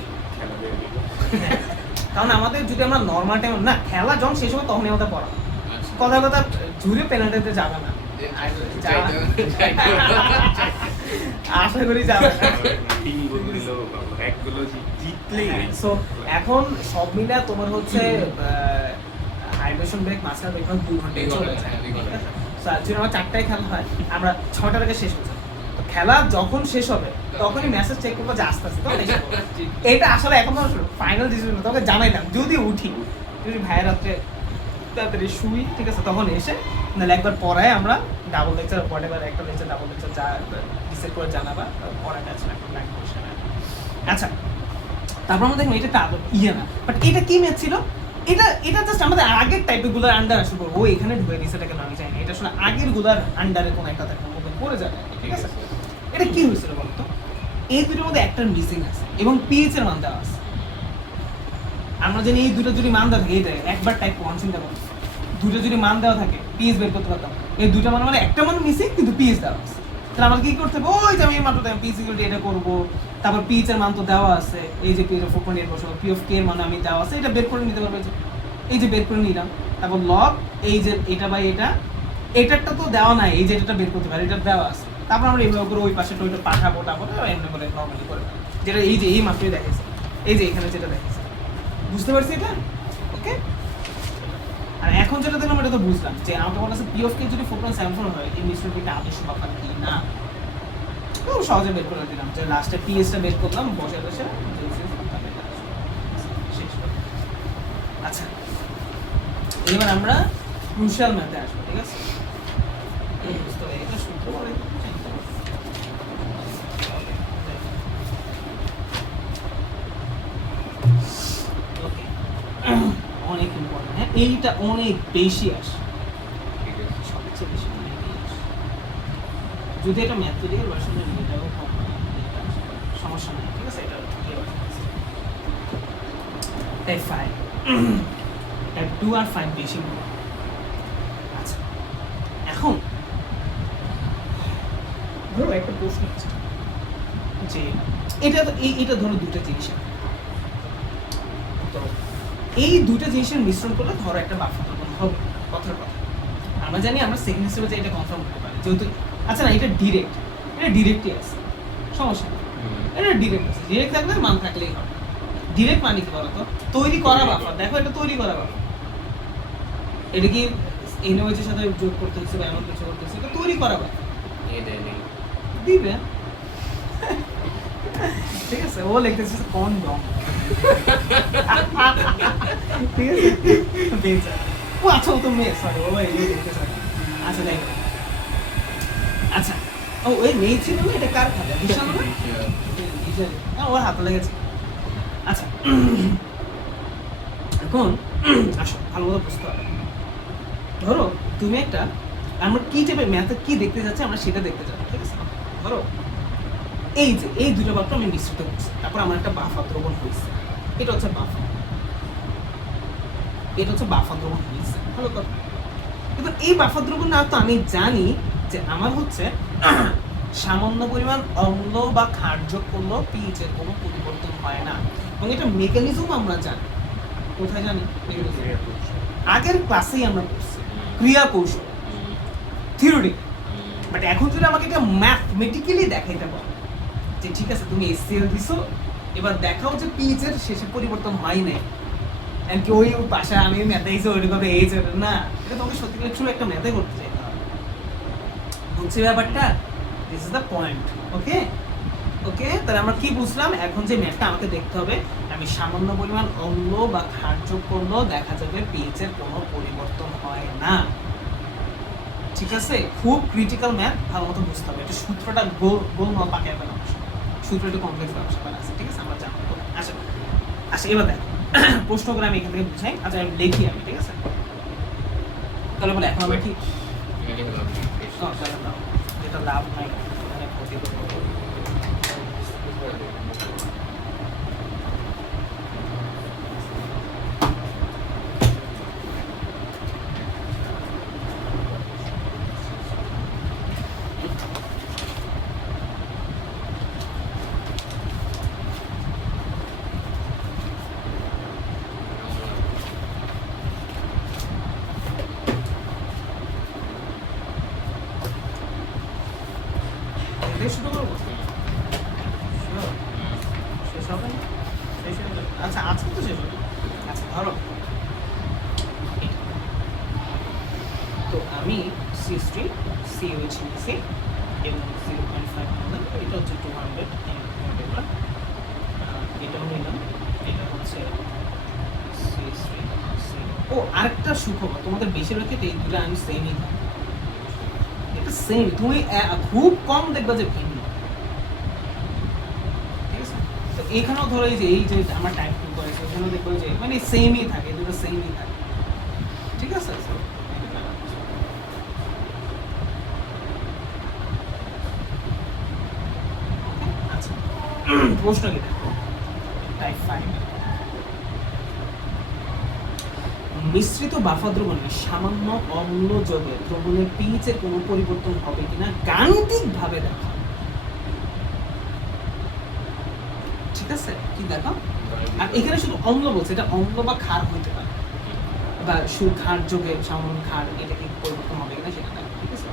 কারণ আমাদের যদি আমরা নর্মাল টাইম না খেলা যখন শেষ হবে তখনই আমাদের পড়া, কথা ঝুড়ে পেনাল্টিতে যাবে না, আশা করি যাবে না। তিন গোল দিল, এক গোল জিতলেই সো এখন সব মিলে তোমার হচ্ছে হাইড্রেশন ব্রেক মাঝখানে ব্রেক 2 ঘন্টা চলে যায়। সো অ্যাকচুয়ালি আমার 4টায় খেলা হয়, আমরা 6টার আগে শেষ হচ্ছে। তো খেলা যখন শেষ হবে তখনই মেসেজ চেক করবো যে আস্তে আস্তে তখন এসে পড়বে। এটা আসলে এখন ফাইনাল ডিসিশন, তোকে জানাইলাম যদি উঠি, যদি ভাইয়ের রাত্রে তাড়াতাড়ি শুই, ঠিক আছে, তখন এসে নাহলে একবার পড়ায় আমরা ডাবল লেকচার হোয়াটএভার একটা লেকচার ডাবল লেকচার যা ডিসাইড করে জানাবা পড়াটা আছে না কোনো কোশ্চেন। আচ্ছা, তারপর আমরা দেখলাম এটা একটা ইয়ে না, বাট এটা কি ম্যাচ ছিল, এটা জাস্ট আমাদের আগের টাইপের গুলার আন্ডার আসবে, ও এখানে ঢুকে দিয়েছে, এটাকে আমি জানি না, এটা আসলে আগের গুলার আন্ডারে কোনো একটা থাকার মধ্যে পড়ে যাবে, ঠিক আছে। এটা কি হয়েছিল বলতো, এই দুটোর মধ্যে একটা মিসিং আছে এবং পিএইচ এর মান দেওয়া আছে। আমরা জানি এই দুটো যদি মান দেওয়া থাকে, এই একবার টাইপ ওয়ান চিন্তা করো, দুটো যদি মান দেওয়া থাকে পিএইচ বের করতে পারতাম, এই দুটো মানে একটা মান মিসিং কিন্তু পিএইচ দেওয়া আছে, তাহলে আমাকে কি করতে হবে, ওই যে আমি মাত্র পিএইচ ইকুয়াল এটা করবো, তারপর পিএইচ এর মান তো দেওয়া আছে, এই যে পিএইচ 4.8 বসাবো, পি অফ কে এর মান আমি দেওয়া আছে, এটা বের করে নিতে পারবে, এই যে বের করে নিলাম, তারপর লগ এই যে এটা বাই এটারটা তো দেওয়া নাই, এই যে এটা বের করতে পারি, এটা দেওয়া আছে, তারপর আমরা এইভাবে করে ওই পাশে ওইটা পাঠাবো, তারপরে এমনি করে নর্মালি করে যেটা এই যে এই মাত্রই দেখেছে, এই যে এখানে যেটা দেখেছে, বুঝতে পারছি এটা, ওকে। আর এখন যেটা দেখলাম এটা তো বুঝলাম যে আমাকে বলা আছে পি অফ কে যদি 4.74 হয়, এই মিশ্রণটি একটা আদর্শ বাফার কি না, খুব সহজে বের করে দিলাম, যে লাস্টে পিএসটা বের করলাম বসে বসে, আচ্ছা এবার আমরা ক্রুশিয়াল ম্যাথে আসবো, ঠিক আছে। এই বুঝতে হবে এটা সূত্র বলে ওকে, অনেক ইম্পর্টেন্ট, হ্যাঁ এইটা অনেক বেশি আসে, সবচেয়ে বেশি অনেক আসে, যদি এটা ম্যাথমেটিক্যাল ভার্সনে এটাও কম সমস্যা নেই, ঠিক আছে, এটা ইয়ে আছে। টাইপ 5 টাইপ 2 আর 5 বেশি। আচ্ছা এখন ধরো একটা প্রশ্ন আছে যে এটা ধরো দুটো জিনিস, তো এই দুটো জিনিসের মিশ্রণ করলে ধরো একটা বাফার তখন হবে, কথার কথা আমরা জানি, আমরা সেকেন্ড হিসেবে যে এটা কনফার্ম করতে পারি, যেহেতু আচ্ছা না এটা ডিরেক্টই আছে, সমস্যা নেই, এটা ডিরেক্ট আছে, ডিরেক্ট থাকলে মান থাকলেই হবে। ডিরেক্ট মানে কি বলতো, তৈরি করা বাফার, দেখো এটা তৈরি করা বাফার, এটা কি এনওএইচ এর সাথে যোগ করতে হচ্ছে বা এমন কিছু করতে হচ্ছে, এটা তৈরি করা বাফার দিবে, ঠিক আছে, ও লিখতেছে কোন রং, ঠিক আছে, বেচারা ও, আচ্ছা ও তো মেয়ে, সরি ও এই লিখতেছে, আচ্ছা দেখো, আচ্ছা ও এই মেয়ে ছিল না, এটা কার খাতা, বিশাল না, না ওর হাতে লেগেছে। আচ্ছা এখন আসো ভালো মতো বুঝতে হবে, ধরো তুমি একটা, আমরা কি টাইপের ম্যাথে কি দেখতে যাচ্ছি আমরা সেটা দেখতে যাবো, ঠিক আছে। ধরো এই যে এই দুটো বাফার আমি মিশ্রিত করছি, তারপর আমার একটা বাফার দ্রবণ হয়েছে, এটা হচ্ছে বাফার, এটা হচ্ছে বাফার দ্রবণ হয়েছে, ভালো কথা। এবার এই বাফার দ্রবণ না তো আমি জানি যে আমার হচ্ছে সামান্য পরিমাণ অম্ল বা ক্ষার যোগ করলেও পিএইচ এর কোনো পরিবর্তন হয় না, এবং এটা মেকানিজম আমরা জানি, কোথায় জানি, আগের ক্লাসেই আমরা পড়ছি, ক্রিয়া কৌশল থিওরি, বাট এখন যদি আমাকে এটা ম্যাথমেটিক্যালি দেখাইতে পারো যে ঠিক আছে তুমি এসসিএল দিছো, এবার দেখাও যে পিএইচ এর শেষে পরিবর্তন হয় নাই, এমনকি ওই পাশে আমি ম্যাথে এসে ওইটা করে এই যে না, এটা তোমাকে সত্যি করে শুরু একটা ম্যাথে করতে চাই, বুঝছি ব্যাপারটা, দিস ইজ দ্য পয়েন্ট, ওকে ওকে। তাহলে আমরা কি বুঝলাম, এখন যে ম্যাথটা আমাকে দেখতে হবে, আমি সামান্য পরিমাণ অম্ল বা ক্ষার যোগ করলেও দেখা যাবে পিএইচ এর কোনো পরিবর্তন হয় না, ঠিক আছে। খুব ক্রিটিক্যাল ম্যাথ, ভালো মতো বুঝতে হবে, এটা সূত্রটা গোল না পাকে যাবে না, সূত্র একটু কমপ্লেক্স ব্যবসা আছে, ঠিক আছে, আমরা জানবো। আচ্ছা আচ্ছা এবার দেখো প্রশ্ন করে আমি এখান থেকে বুঝাই, আচ্ছা আমি লিখি আমি, ঠিক আছে। তাহলে বলে এখন আমরা কি যেটা লাভ নাই মানে ক্ষতি করবো, থেকে শুরু করবো? Sure? শেষ হবে না? শেষ হয়ে যাবে। আচ্ছা আজকে তো শেষ হবে। আচ্ছা ধরো তো আমি C3 COH নিয়েছি এবং 0.5 নিলাম, এটা হচ্ছে 200 ml, এটাও নিলাম, এটা হচ্ছে C3 ও আরেকটা সুখবর তোমাদের বেশিরভাগ ক্ষেত্রে এই দুটো আমি সেমই থাকি, এটা সেম, তুমি খুব কম দেখবা যে ভিন্ন, ঠিক আছে? তো এখানেও ধরো এই যে আমরা টাইপ টু করেছি ওখানেও দেখবো যে মানে সেমই থাকে, দুটো সেমই থাকে, ঠিক আছে? আচ্ছা প্রশ্ন কি দেখো, টাইপ 5 মিশ্রিত বাফা দ্রবণে সামান্য অম্ল যোগে দ্রবণের পিএইচ এর কোনো পরিবর্তন হবে কিনা গাণিতিকভাবে দেখো, ঠিক আছে? কি দেখো, আর এখানে শুধু অম্ল বলছে, এটা অম্ল বা ক্ষার হইতে পারে, বা শুধু ক্ষার যোগে সামান্য ক্ষার, এটা কি পরিবর্তন হবে কিনা সেটা দেখো, ঠিক আছে?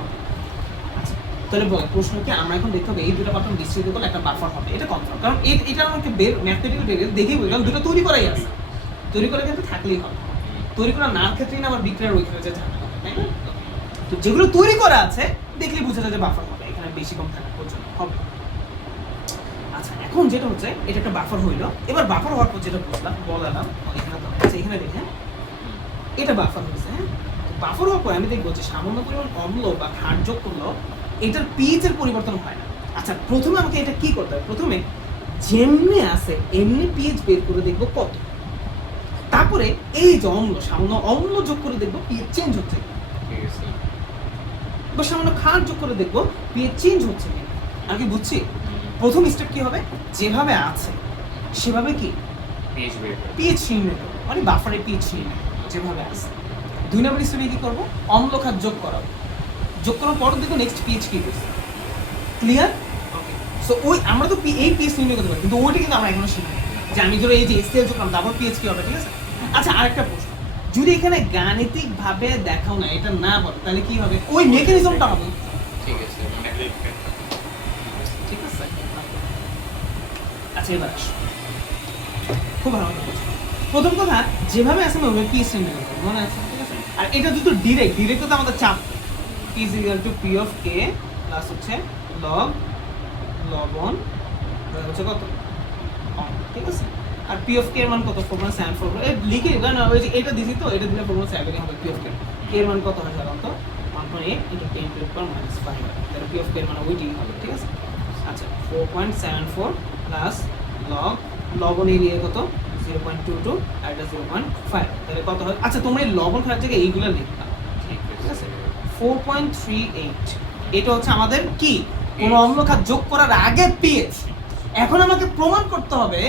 আচ্ছা তাহলে বল প্রশ্ন কি, আমরা এখন দেখতে হবে এই দুটো পাঠান মিশ্রিত করলে একটা বাফার হবে, এটা কনফার্ম, কারণ এটা আমাকে বের ম্যাথমেটিক্যাল বের দেখেই বলি, কারণ দুটো তৈরি করাই আছে, তৈরি করা কিন্তু থাকলেই হবে, তৈরি করা না ক্ষেত্রেই না আমার বিক্রয়ের ওইখানে যে ঝামেলা হবে, তাই না? তো যেগুলো তৈরি করা আছে দেখলে বোঝা যায় যে বাফার হবে, এখানে বেশি কম থাকা পর্যন্ত হবে। আচ্ছা এখন যেটা হচ্ছে এটা একটা বাফার হইলো, এবার বাফার হওয়ার পর যেটা বললাম এখানে তো আচ্ছা এখানে দেখেন এটা বাফার হয়েছে, হ্যাঁ? বাফার হওয়ার পর আমি দেখবো যে সামান্য পরিমাণ অম্ল বা ক্ষার যোগ করলো এটার পিএইচ এর পরিবর্তন হয় না। আচ্ছা প্রথমে আমাকে এটা কি করতে হবে, প্রথমে যেমনি আছে এমনি পিএইচ বের করে দেখবো কত, তারপরে এই যে অম্ল সামান্য অম্ল যোগ করে দেখবো পিএইচ চেঞ্জ হচ্ছে কিনা, ঠিক আছে বা সামান্য ক্ষার যোগ করে দেখবো পিএইচ চেঞ্জ হচ্ছে কিনা, আমি কি বুঝছি? প্রথম স্টেপ কি হবে, যেভাবে আছে সেভাবে কি পিএইচ বের করে পিএইচ নির্ণয় করবো, মানে বাফারে পিএইচ নির্ণয় করবো যেভাবে আছে। 2 নম্বর স্টেপে কি করবো, অম্ল ক্ষার যোগ করাবো, যোগ করার পর দেখো নেক্সট পিএইচ কি করছে, ক্লিয়ার? ওকে সো ওই আমরা তো এই পিএইচ নির্ণয় করতে পারি, কিন্তু ওইটা কিন্তু আমরা এখনো শিখিনি যে আমি ধরো এই যে এসএল যোগ করলাম তারপর পিএইচ কি হবে, ঠিক আছে? আচ্ছা আরেকটা প্রশ্ন, যদি এখানে গাণিতিক ভাবে দেখাও না, এটা না বলো তাহলে কি হবে, ওই মেকানিজমটা হবে, ঠিক আছে মানে ঠিক আছে? আচ্ছা এবার আসো, খুব ভালো কথা বলছো। প্রথম কথা যেভাবে আছে আমি ওভাবে পিএইচ নির্ণয় করবো, মনে আছে? ঠিক আছে? আর এটা যদি ডিরেক্ট তো আমাদের চাপ P is equal to P of K plus হচ্ছে লগ লবণ হচ্ছে কত কম, ঠিক আছে? আর P of K এর মান কত, 4.74, এই লিখে না ওই যে এটা দিছি তো, এটা দিলে 4.7 হবে P of K, K এর মান কত হয় সাধারণত 1.8 into 10 to the power minus 5, তাহলে P of K এর মান ওইটাই হবে, ঠিক আছে? আচ্ছা 4.74 প্লাস লগ লবণ এরিয়া কত 0.22 আর এটা 0.5, তাহলে কত হয়? আচ্ছা তোমরা এই লবণ খাওয়ার জায়গায় এইগুলো লিখবা, ঠিক ঠিক আছে? আছে 4.38 এটা হচ্ছে আমাদের কি কোন অম্ল ক্ষার যোগ করার আগে পিএইচ। এখন আমাকে প্রমাণ করতে হবে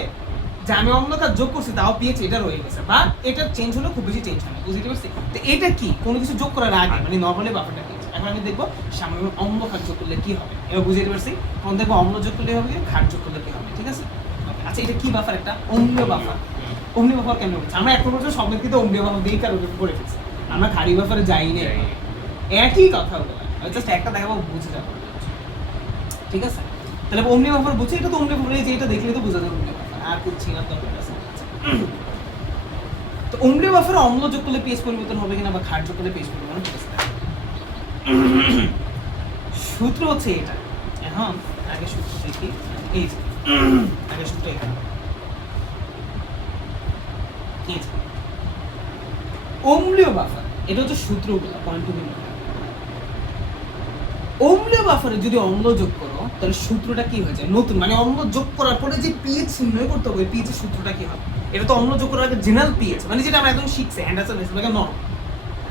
যে আমি অম্ল ক্ষার যোগ করছি তাও পিএইচ এটা রয়ে গেছে, বা এটা চেঞ্জ হলো, খুব বেশি চেঞ্জ হয় না, বুঝতে পারছি? তো এটা কি কোনো কিছু যোগ করার আগে, মানে নরমালি বাফারটা পিএইচ। এখন আমি দেখবো সামান্য অম্ল ক্ষার যোগ করলে কি হবে, এবার বুঝতে পারছি? তখন দেখবো অম্ল যোগ করলে হবে, ক্ষার যোগ করলে কি হবে, ঠিক আছে? আচ্ছা এটা কি বাফার, একটা অম্লীয় বাফার। অম্লীয় বাফার কেন বলছি, আমরা এখন পর্যন্ত সব ক্ষেত্রে অম্লীয় বাফার দিয়েই কারো করে ফেলছি, আমরা ক্ষারীয় বাফারে যাই না, একই কথা বলে জাস্ট একটা দেখাবো বুঝে যাবো, ঠিক আছে? তাহলে অম্লীয় বাফার বুঝছে, এটা তো অম্লীয় বাফার, এই যে এটা দেখলে তো বোঝা যাবে অম্লীয় বাফার, আর কিছু না দরকার আছে। তো অম্লীয় বাফারে অম্ল যোগ করলে পিএইচ পরিবর্তন হবে কিনা বা ক্ষার যোগ করলে পিএইচ পরিবর্তন হবে, সূত্র হচ্ছে এটা। এখন আগে সূত্র দেখি, এই যে আগে সূত্র এখানে এই যে অম্লীয় বাফার, এটা হচ্ছে সূত্রগুলো পয়েন্ট টু বিন্দু। অম্লীয় বাফারে যদি অম্ল যোগ করো তাহলে সূত্রটা কি হয়ে যায় নতুন, মানে অম্ল যোগ করার পরে যে পিএইচ নির্ণয় করতে হবে, পিএইচ এর সূত্রটা কি হবে, এটা তো অম্ল যোগ করার আগে জেনারেল পিএইচ, মানে যেটা আমরা একদম শিখছি অ্যান্ডারসন এসে নরম।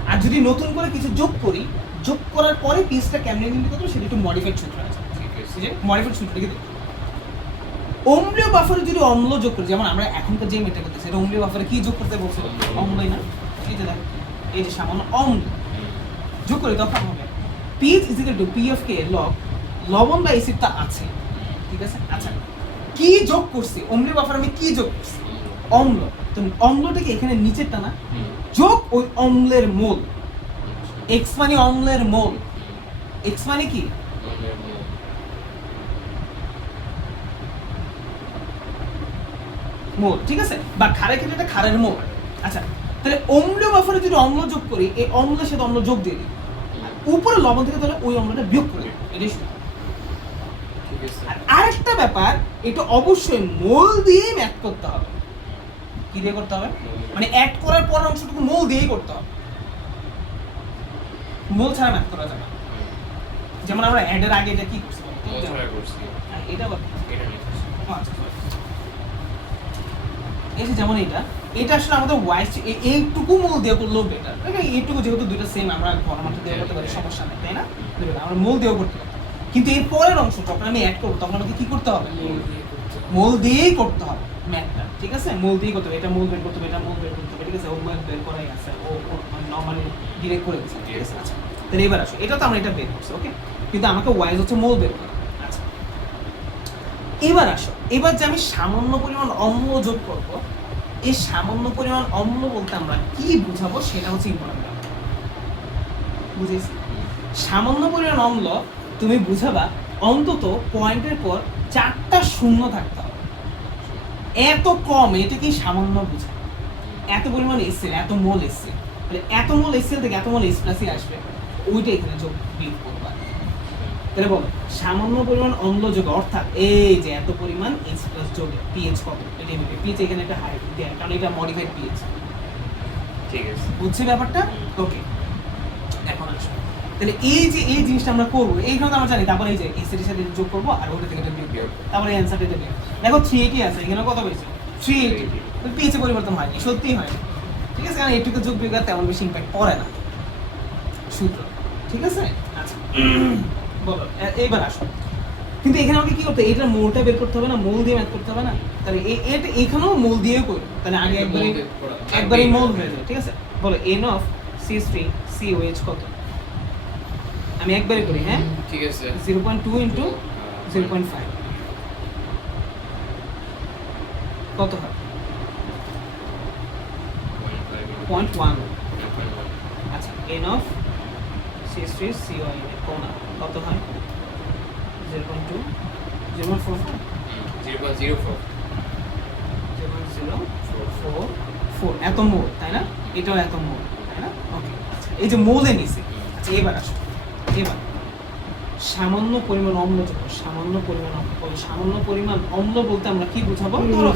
আর যদি নতুন করে কিছু যোগ করি, যোগ করার পরে পিএইচটা কেমনে নির্ণয় করতে হবে সেটা একটু মডিফাইড সূত্র আছে, ঠিক আছে যে মডিফাইড সূত্রটাকে দেখো। অম্লীয় বাফারে যদি অম্ল যোগ করি, যেমন আমরা এখনকার যে মেটা করতেছি, এটা অম্লীয় বাফারে কি যোগ করতে বলছে, অম্লই না, এই যে দেখো এই যে সামান্য অম্ল যোগ করি, তখন হবে pH is equal to P of K log লবণ বা অ্যাসিডটা আছে, ঠিক আছে? আচ্ছা কি যোগ করছি, অম্লীয় বাফারে আমি কি যোগ করছি, অম্ল। তো অম্লটাকে এখানে নিচেরটা না, যোগ ওই অম্লের মোল, এক্স মানে অম্লের মোল, এক্স মানে কি মোল, ঠিক আছে, বা ক্ষারের ক্ষেত্রে এটা ক্ষারের মোল। আচ্ছা, তাহলে অম্লীয় বাফারে যদি অম্ল যোগ করি, এই অম্লের সাথে অম্ল যোগ দিয়ে দিই, আর উপরে লবণ থেকে তাহলে ওই অম্লটা বিয়োগ করে দিই, এটাই শুধু। ঠিক আছে। আর আরেকটা ব্যাপার, এটা অবশ্যই মোল দিয়েই ম্যাথ করতে হবে। কি দিয়ে করতে হবে? মানে অ্যাড করার পর অংশটুকু মোল দিয়েই করতে হবে, মোল ছাড়া ম্যাথ করা যাবে না। যেমন আমরা অ্যাডের আগে এটা কি করছি বলো তো? মোল ছাড়া করছি। এটা আবার এটা নিয়ে করছি। আচ্ছা, sorry। এই যে যেমন এটা আসলে আমাদের ওয়াইস এইটুকু মোল দিয়ে করলেও বেটার। এইটুকু যেহেতু দুইটা সেম, আমরা ঘনমাত্রা দিয়ে করতে পারি, সমস্যা নেই, তাই না? দুইটা আমরা মোল দিয়েও করতে পারি। কিন্তু এর পরের অংশ যখন আমি অ্যাড করবো তখন আমাকে কি করতে হবে? মোল দিয়েই করতে হবে ম্যাথটা, ঠিক আছে? মোল দিয়েই করতে হবে, এটা মোল বের করতে হবে, এটা মোল বের করতে হবে, ঠিক আছে? ও ম্যাথ বের করাই আছে, ও নরমালি ডিরেক্ট করে দিচ্ছে, ঠিক আছে? আচ্ছা, তাহলে এবার আসো, এটা তো আমরা এটা বের করছি, ওকে, কিন্তু আমাকে ওয়াইজ হচ্ছে মোল বের করা। আচ্ছা, এবার আসো, এবার যে আমি সামান্য পরিমাণ অম্ল যোগ করব, এই সামান্য পরিমাণ অম্ল বলতে আমরা কি বুঝাবো সেটা হচ্ছে ইম্পর্টেন্ট। বুঝেছি? সামান্য পরিমাণ অম্ল তুমি বুঝাবা অন্তত পয়েন্টের পর 4টা শূন্য থাকতে হবে। এত কম এটা কি সামান্য বুঝায়? এত পরিমাণ এসএল, এত মোল এসএল, তাহলে এত মোল এসএল থেকে এত মোল এস প্লাসই আসবে, ওইটা এখানে যোগ বিয়োগ করবা। তাহলে বলো সামান্য পরিমাণ অম্ল যোগ, অর্থাৎ এই যে এত পরিমাণ এইচ প্লাস যোগ পিএইচ কত, এটা নেবে পিএইচ এখানে একটা হাই দেয়, কারণ এটা মডিফাইড পিএইচ। ঠিক আছে। বুঝছি ব্যাপারটা? ওকে, এখন আসো, তাহলে এই যে এই জিনিসটা আমরা করবো, এইখানে তো আমরা জানি, তারপরে এই যে এসির সাথে যোগ করবো আর ওটা থেকে এটা বিয়োগ, তারপরে অ্যানসারটা দেবে। দেখো 380 আছে, এখানে কত পেয়েছে? 380। পিএইচে পরিবর্তন হয়নি, সত্যিই হয়নি, ঠিক আছে? কারণ এইটুকু যোগ বিয়োগ আর তেমন বেশি ইম্প্যাক্ট পড়ে না সূত্র, ঠিক আছে? আচ্ছা, বলো এইবার আসো, কিন্তু এখানে আমাকে কি করতে হবে? এটার মোলটা বের করতে হবে না, মোল দিয়ে ম্যাথ করতে হবে না? তাহলে এটা এখানেও মোল দিয়েও করি, তাহলে আগে একবারই মোল হয়ে যাবে, ঠিক আছে? বলো n অফ C3COH কত? আমি একবারই করি, হ্যাঁ? ঠিক আছে। 0.2 ইন্টু 0.5 কত হয়? 0.1। আচ্ছা, n অফ C3COH কত হয়? 0.2, 0.44, 0.04। 0.044 এত মোল, তাই না? এটাও এত মোল, তাই না? ওকে, আচ্ছা, এই যে মোলে নিছি। আচ্ছা, এবার আসো, এবার সামান্য পরিমাণ অম্ল যোগ, সামান্য পরিমাণ অম্ল, সামান্য পরিমাণ অম্ল বলতে আমরা কি বুঝাবো? ধরো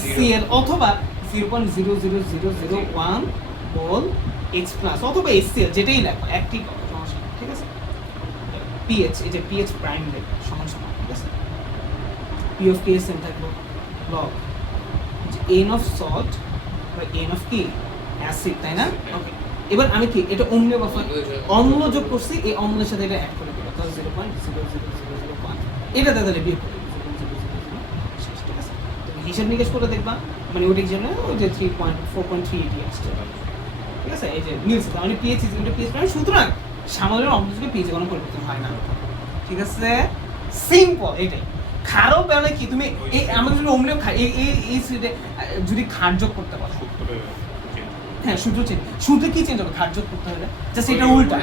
HCl অথবা 0.00001 মোল H প্লাস অথবা HCl, যেটাই লেখো একটি সমস্যা নেই, ঠিক আছে? পিএইচ, এই যে পিএইচ প্রাইম দেবে সমান সমান, ঠিক আছে? পি অফ পিএসএম থাকলো লগ n অফ সল্ট বা n অফ কি অ্যাসিড, তাই না? ওকে, এবার আমি কি এটা অম্লীয় বাফার অম্ল যোগ করছি, এই অম্লের সাথে এটা অ্যাড করে দিলাম, তাহলে 0.00001 এটা তাহলে বিয়োগ করে দিই, 0.000, ঠিক আছে? তুমি হিসাব নিকেশ করে দেখবা, মানে ওটা হিসাব না, ওই যে 4.380 আসছে, ঠিক আছে? এই যে মিলছে, তার মানে pH is equal two pH prime, সুতরাং সামান্য অম্ল যোগে পিএইচে কোনো পরিবর্তন হয় না, ঠিক আছে? সিম্পল এটাই। ক্ষারও মানে কি, তুমি এই আমাদের যদি অম্লীয় এই সিটে যদি ক্ষার যোগ করতে পারো, হ্যাঁ সূত্র চেঞ্জ, সূত্রে কি চেঞ্জ হবে? ক্ষার যোগ করতে হবে, জাস্ট এটা উল্টা,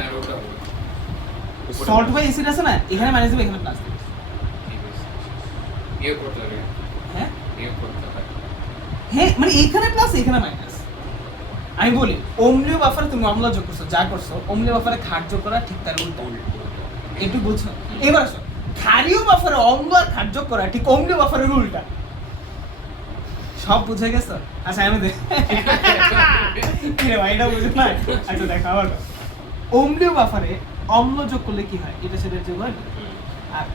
সল্ট বাই অ্যাসিড আছে না, এখানে মাইনাস দেবে, এখানে প্লাস দেবে, বিয়োগ করতে হবে। হ্যাঁ বিয়োগ করতে হবে। হ্যাঁ, মানে এখানে প্লাস এখানে মাইনাস। আমি বলি অম্লীয় বাফারে তুমি অম্ল যোগ করছো, যা করছো অম্লীয় বাফারে ক্ষার যোগ করা ঠিক তার উল্টো, একটু বুঝছো? এবার আসো, ক্ষারীয় বাফারে অম্ল আর ক্ষার যোগ করা ঠিক অম্লীয় বাফারের উল্টা। সব বুঝে গেছো? আচ্ছা, আমি কি রে ভাই, এটা বুঝো না? আচ্ছা দেখো আবার, অম্লীয় বাফারে অম্ল যোগ করলে কি হয়? এটা সেটা যোগ হয়, আর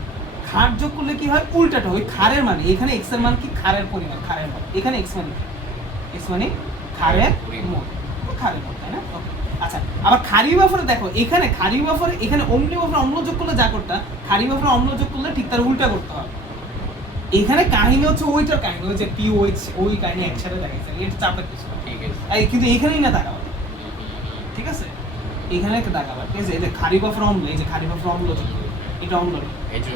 ক্ষার যোগ করলে কি হয়? উল্টাটা। ওই ক্ষারের মানে এখানে x এর মান কি? ক্ষারের পরিমাণ, ক্ষারের মান। এখানে x মানে কি? x মানে ক্ষারের মোল, ক্ষারের মোল, তাই না? ওকে, আচ্ছা, আবার ক্ষারীয় বাফারে দেখো, এখানে ক্ষারীয় বাফারে এখানে অম্লীয় বাফারে অম্ল যোগ করলে যা করতে, ক্ষারীয় বাফারে অম্ল যোগ করলে ঠিক তার উল্টা করতে হবে। এখানে কাহিনী হচ্ছে ওইটার কাহিনী, ওই যে পিওএইচ, ওই কাহিনী একসাথে দেখাইছে, এটা চাপের কিছু না। ঠিক আছে। এই কিন্তু এখানেই না তাকাবা, ঠিক আছে? এখানে একটা তাকাবা, ঠিক আছে? এই যে ক্ষারীয় বাফারে অম্ল, এই যে ক্ষারীয় বাফারে অম্ল যোগ করবে, এটা অম্ল না।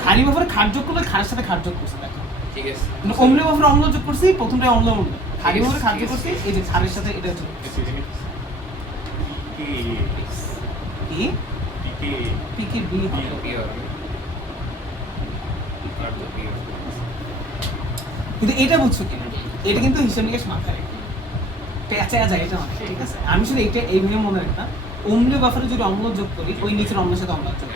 ক্ষারীয় বাফারে ক্ষার যোগ করলে ক্ষারের সাথে ক্ষার যোগ করছে, দেখো। ঠিক আছে। কিন্তু অম্লীয় বাফারে অম্ল যোগ করছি, প্রথমটাই অম্ল অম্ল, ক্ষারীয় বাফারে ক্ষার যোগ করছি, এই যে ক্ষারের সাথে এটা যোগ করছি। কি পিকে বি হবে, বিয়োগ। আর তো বিয়োগ। কিন্তু এটা বুঝছো কিনা, এটা কিন্তু হিসাব নিকেশ মাথায় রেখে পেঁচা যায় এটা অনেক, ঠিক আছে? আমি শুধু এটা এইভাবে মনে রাখতাম, অম্লীয় বাফারে যদি অম্ল যোগ করি ওই নিচের অম্লের সাথে অম্ল যোগ,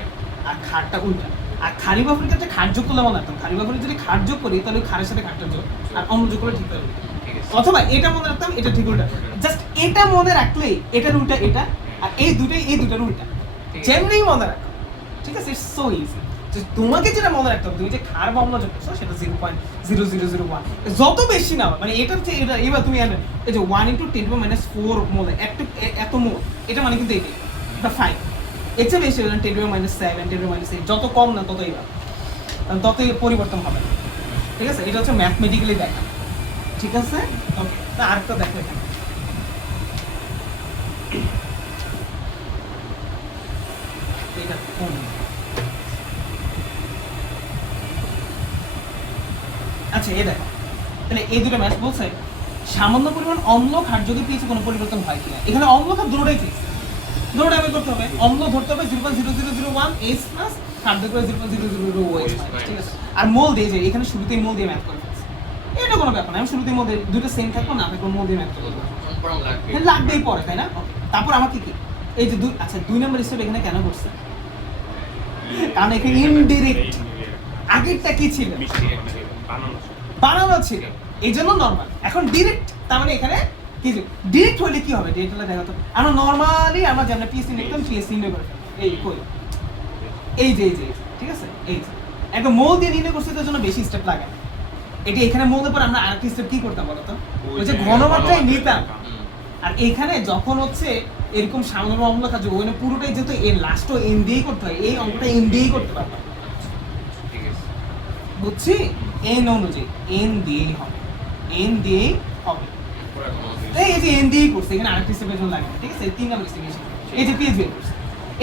আর খারটা উল্টা। আর খারি বাফারের ক্ষেত্রে খার যোগ করলে মনে রাখতাম, খারি বাফারে যদি খার যোগ করি তাহলে ওই খারের সাথে খারটা যোগ, আর অম্ল যোগ করলে ঠিক হবে। ঠিক আছে অথবা এটা মনে রাখতাম, এটা ঠিক উল্টা। জাস্ট এটা মনে রাখলেই এটার উল্টা এটা, আর এই দুটার উল্টা, যেমনি মনে রাখো, ঠিক আছে? It's so easy. তোমাকে যেটা মনে রাখতে হবে, তুমি যে খার বা অম্ল যোগ করছো সেটা 0.0001, যত বেশি না মানে এটা হচ্ছে এটা। এবার তুমি এই যে 1 × 10⁻⁴ মোল, এত মোল, এটা মানে কিন্তু এটা 5, এর চেয়ে বেশি হলে 10⁻⁷, 10⁻⁸, যত কম না তত এইবার ততই পরিবর্তন হবে, ঠিক আছে? এটা হচ্ছে ম্যাথমেটিক্যালি দেখা, ঠিক আছে? ওকে, তা আরেকটা দেখো এখানে, এটা কোন, আচ্ছা এই দেখো, তাহলে এই দুটো ম্যাচ বলছে সামান্য পরিমাণ অম্ল খার যদি পেয়েছে কোনো পরিবর্তন হয় কিনা। এখানে অম্ল খার দুটোটাই পেয়েছে, দুটোটাই আমি করতে হবে। অম্ল ধরতে হবে 0.0001 H প্লাস, খার ধরতে হবে 0.0001 H মাইনাস, ঠিক আছে? আর মোল দিয়ে যে এখানে শুরুতেই মোল দিয়ে ম্যাথ করে ফেলছে, এটা কোনো ব্যাপার না। আমি শুরুতেই মোল দিয়ে, দুটো সেম থাকবো না থাকবো, মোল দিয়ে ম্যাথ করে দেবো, কনফার্ম লাগবে হ্যাঁ লাগবেই পরে, তাই না? তারপর আমাকে কি এই যে আচ্ছা 2 নম্বর স্টেপ এখানে কেন করছে? কারণ এখানে ইনডিরেক্ট, আগেরটা কি ছিল? বানানো ছিল, এই জন্য নর্মাল। এখন ডিরেক্ট, তার মানে এখানে কি ডিরেক্ট হলে কি হবে? ডিরেক্ট হলে দেখো তো, আমরা নর্মালি আমরা যেমন পিএসসি নিতাম পিএসসি নিয়ে করে এই কই এই যে ঠিক আছে? এই যে একটা মোল দিয়ে নির্ণয় করতে তার জন্য বেশি স্টেপ লাগে না। এটি এখানে মোলের পর আমরা আরেকটা স্টেপ কি করতাম বলতো? ওই যে ঘনমাত্রায় নিতাম। আর এখানে যখন হচ্ছে এরকম সামান্য অম্ল কাজ ওখানে পুরোটাই যেহেতু এর লাস্টও এন দিয়েই করতে হয়, এই অঙ্কটা এন দিয়েই করতে পারতাম, ঠিক আছে বুঝছি? এন অনুযায়ী এন দিয়েই হবে, এন দিয়েই হবে। পুরো এই যে এন দিয়েই করছে, এখানে আরেকটা স্টেপের জন্য লাগে না, ঠিক আছে? 3 নম্বর স্টেপ এই যে পিএইচ বের করছে।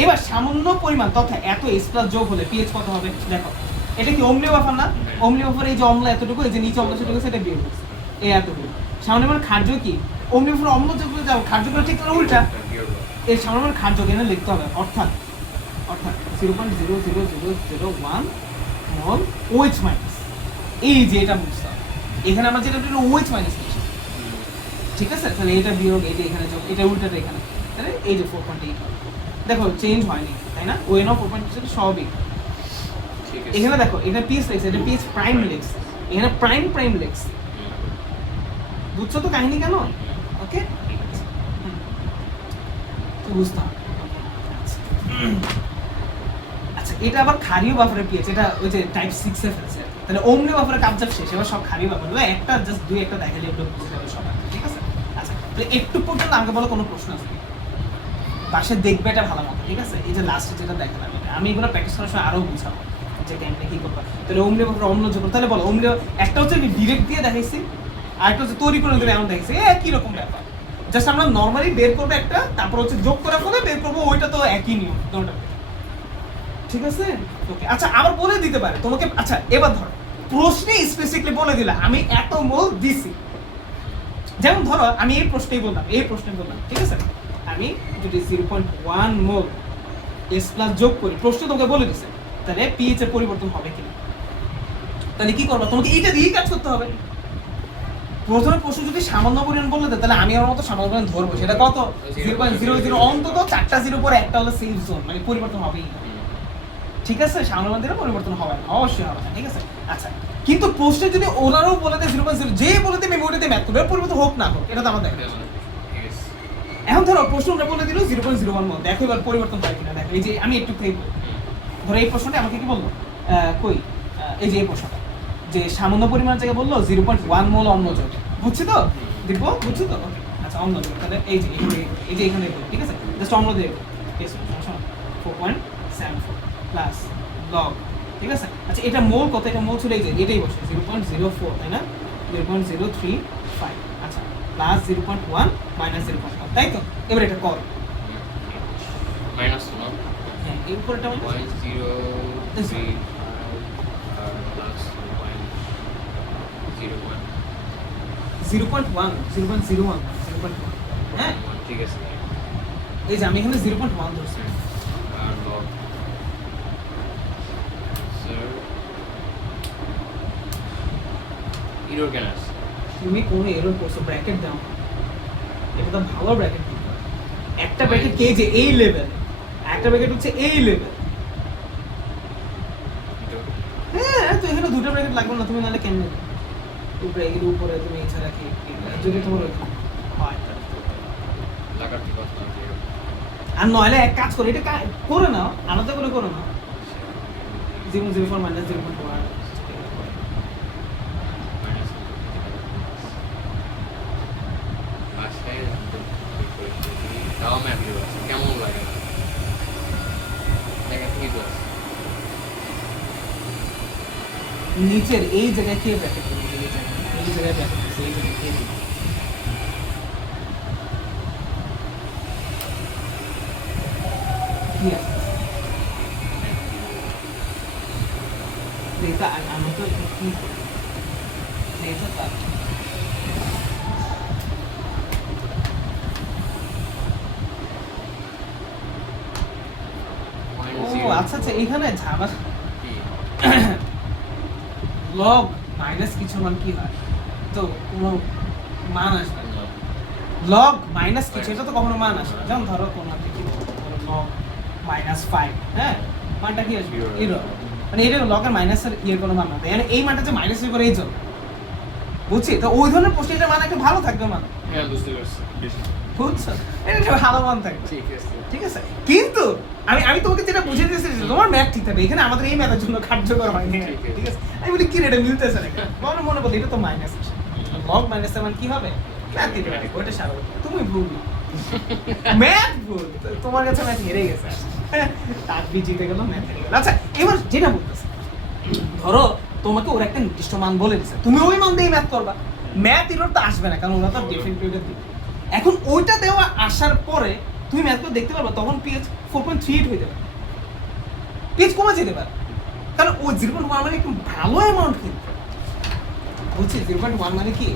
এবার সামান্য পরিমাণ তথা এত এস প্লাস যোগ হলে পিএইচ কত হবে দেখো। এটা কি অম্লীয় বাফার না? অম্লীয় বাফার এই যে অম্ল এতটুকু, এই যে নিচে অম্ল সেটুকু, সেটা বিয়োগ করছে এই এতটুকু। সামান্য পরিমাণ খাদ্য কি অম্লীয় বাফার অম্ল যোগ করে যাও, খাদ্য করে ঠিক করে উল্টা এই সামান্য পরিমাণ খাদ্য এখানে লিখতে হবে, অর্থাৎ 0.00001 মোল OH মাইনাস। এই যে এটা বুঝতে হবে, এখানে আমরা যেটা OH মাইনাস লিখছি, ঠিক আছে? তাহলে এটা বিয়োগ, এটা এখানে যোগ, এটা উল্টাটা এখানে, তাহলে এই যে 4.8 দেখো চেঞ্জ হয়নি, তাই না? ওএন অফ 4.8 সবই ঠিক আছে এখানে দেখো, এটা পিএস লেখছে, এটা পিএস প্রাইম লেখছে, এখানে প্রাইম লেখছে, বুঝছো তো কাহিনী কেন? ওকে, তো বুঝতে হবে। আচ্ছা এটা আবার ক্ষারীয় বাফারের পিএইচ, এটা ওই যে টাইপ 6 এ ফেলছে। তাহলে অম্লীয় বাফারের কাজ শেষ, এবার সব ক্ষারীয় বাফার, একটা জাস্ট দুই একটা দেখালে এগুলো বুঝতে হবে সবাই, ঠিক আছে? আচ্ছা তো একটু পর্যন্ত আমাকে বলো কোনো প্রশ্ন আছে কি? পাশে দেখবে এটা ভালো মতো, ঠিক আছে? এই যে লাস্টে যেটা দেখালাম, আমি এগুলো প্র্যাকটিস করার সময় আরো বুঝাবো যে কেমনে কি করবা। তাহলে অম্লীয় বাফার অম্ল যোগ, তাহলে বলো অম্লীয় একটা হচ্ছে আমি ডিরেক্ট দিয়ে দেখাইছি, আর একটা হচ্ছে তৈরি করে দেবে এমন দেখাইছি, একই রকম ব্যাপার। জাস্ট আমরা নর্মালি বের করবো একটা, তারপর হচ্ছে যোগ করার ফলে বের করবো, ওইটা তো একই নিয়ম দুটোটা, ঠিক আছে? ওকে, আচ্ছা আবার বলে দিতে পারে তোমাকে। আচ্ছা এবার ধরো প্রশ্নে স্পেসিফিকলি বলে দিলা আমি এত মোল দিছি, যেমন ধরো আমি এই প্রশ্নেই বললাম, ঠিক আছে? আমি যদি 0.1 মোল এস প্লাস যোগ করি, প্রশ্ন তোমাকে বলে দিছে, তাহলে পিএইচ এর পরিবর্তন হবে কিনা? তাহলে কি করবা? তোমাকে এইটা দিয়েই কাজ করতে হবে। প্রথমে প্রশ্ন যদি সামান্য পরিমাণ বলে দেয়, তাহলে আমি আমার মতো সামান্য পরিমাণ ধরবো, সেটা কত? 0.00, অন্তত 4টা জিরো পরে একটা হলো সেফ জোন, মানে পরিবর্তন হবেই না, ঠিক আছে? সামান্য দিলে পরিবর্তন হবে না, অবশ্যই হবে না, ঠিক আছে? আচ্ছা কিন্তু প্রশ্নে যদি ওনারও বলে দেয় 0.0, যে বলে দেয় মেমোরিতে ম্যাথ করবে, পরিবর্তন হোক না হোক এটা তো আমার দেখা। ঠিক আছে এখন ধরো প্রশ্ন ওরা বলে দিল 0.01 মোল, দেখো এবার পরিবর্তন হয় কিনা দেখো। এই যে আমি একটু খেয়ে ধরো এই প্রশ্নটা আমাকে কি বললো, কই এই যে এই প্রশ্নটা যে সামান্য পরিমাণ জায়গায় বললো 0.1 মোল অম্ল যোগ, বুঝছি তো? দেখবো, বুঝছি তো? আচ্ছা অম্ল যোগ, তাহলে এই যে এখানে ঠিক আছে? জাস্ট অম্ল দিয়ে 4.74 প্লাস লগ, ঠিক আছে? আচ্ছা এটা মোল কত? এটা মোল ছিল এই যে এটাই বসে 0.04, তাই না? 0.035, আচ্ছা প্লাস 0.1 মাইনাস 0.1, তাই তো? এবার এটা কর, মাইনাস না হ্যাঁ এর উপরটা মানে 0.035 প্লাস 0.01 0.01, হ্যাঁ ঠিক আছে এই যে আমি এখানে 0.1 ধরছি, আর লগ স্যার এরর কেন আসছে? তুমি কোনো এরর করছো, ব্র্যাকেট দাও, এটা তো ভালো ব্র্যাকেট দিতে হবে। একটা ব্র্যাকেট কে যে এই লেভেল, একটা ব্র্যাকেট হচ্ছে এই লেভেল। হ্যাঁ, তো এখানে দুটো ব্র্যাকেট লাগবে না, তুমি নাহলে কেমনে দেবে? তো ব্র্যাকেটের উপরে তুমি এছাড়া কি যদি তোমার ওইখানে হয় তাহলে তো হতে পারে। লাগার কি কথা না এরর। আর নইলে এক কাজ করে, এটা করে নাও, আলাদা করে নাও, 0.04 মাইনাস 0.1। বাসায় তাও ম্যাপ কেমন লাগে না দেখা ঠিক আছে। নিচের এই জায়গায় কে ব্র্যাকেট করবে? এই জায়গায় ব্র্যাকেট করছে, এই জায়গায় কে দিবে? কি আছে? এটা আমি তো কি করি? এটা তার ও আচ্ছা আচ্ছা, এখানে ঝামেলা। লগ মাইনাস কিছু মান কি হয়, তো কোনো মান আসবে না। লগ মাইনাস কিছু, এটা তো কখনো মান আসবে না। যেমন ধরো কোনো কি লগ -5, হ্যাঁ, মানটা কি আসবে? এরর। মানে এটা লগের মাইনাসের ইয়ের কোনো মান না, মানে এই মানটা যে মাইনাস এর করে এই জন্য বুঝছি। তো ওই ধরনের প্রশ্নের মান একটা ভালো থাকবে মান, হ্যাঁ বুঝতে পারছি। বুঝছো? এটা একটা ভালো মান থাকবে, ঠিক আছে। ঠিক আছে। কিন্তু আমি তোমাকে যেটা বুঝিয়ে দিয়েছি, তোমার ম্যাথ ঠিক থাকবে, এখানে আমাদের এই ম্যাথের জন্য কার্যকর হয়নি, ঠিক আছে। আমি বলি কি রে, এটা মিলতেছে না, মনে বলি এটা তো মাইনাস আছে, লগ মাইনাস মান কি হবে? ম্যাথ দিতে পারি, ওটা স্বাভাবিক। তুমি ভুল, ম্যাথ ভুল, তোমার কাছে ম্যাথ হেরে গেছে, তাকবি জিতে গেল, ম্যাথ হেরে গেল। আচ্ছা, এবার যেটা বলতেছে, ধরো তোমাকে ওর একটা নির্দিষ্ট মান বলে দিছে, তুমি ওই মান দিয়ে ম্যাথ করবা, ম্যাথ এরর তো আসবে না, কারণ ওরা তো ডিফারেন্ট পিরিয়ডে দিবে। এখন ওইটা দেওয়া আসার পরে তুমি ম্যাথ করে দেখতে পারবা, তখন পিএইচ 4.38 হয়ে যাবে, পিএইচ কমে যেতে পারে, কারণ ওই 0.1 মানে একটু ভালো অ্যামাউন্ট, কিন্তু বুঝছি 0.1 মানে কি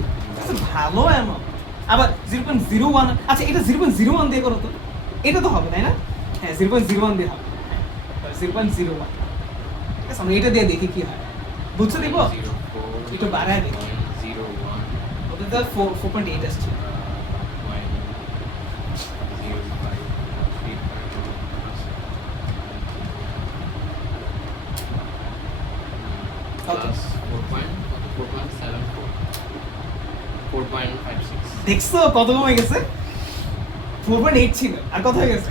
ভালো অ্যামাউন্ট। আবার 0.01, আচ্ছা এটা 0.01 দিয়ে করো তো, এটা তো হবে তাই না? হ্যাঁ 0.01 দিয়ে হবে, 0.01, ঠিক আছে। আমরা এটা দিয়ে দেখি কি হয়, বুঝছো? দিব একটু বাড়ায় দেখি, 0.01 ওদের তো 4.8 আসছে। Plus 4.56 দেখছো কত কমে গেছে? 4.8 ছিল, আর কত হয়ে গেছে?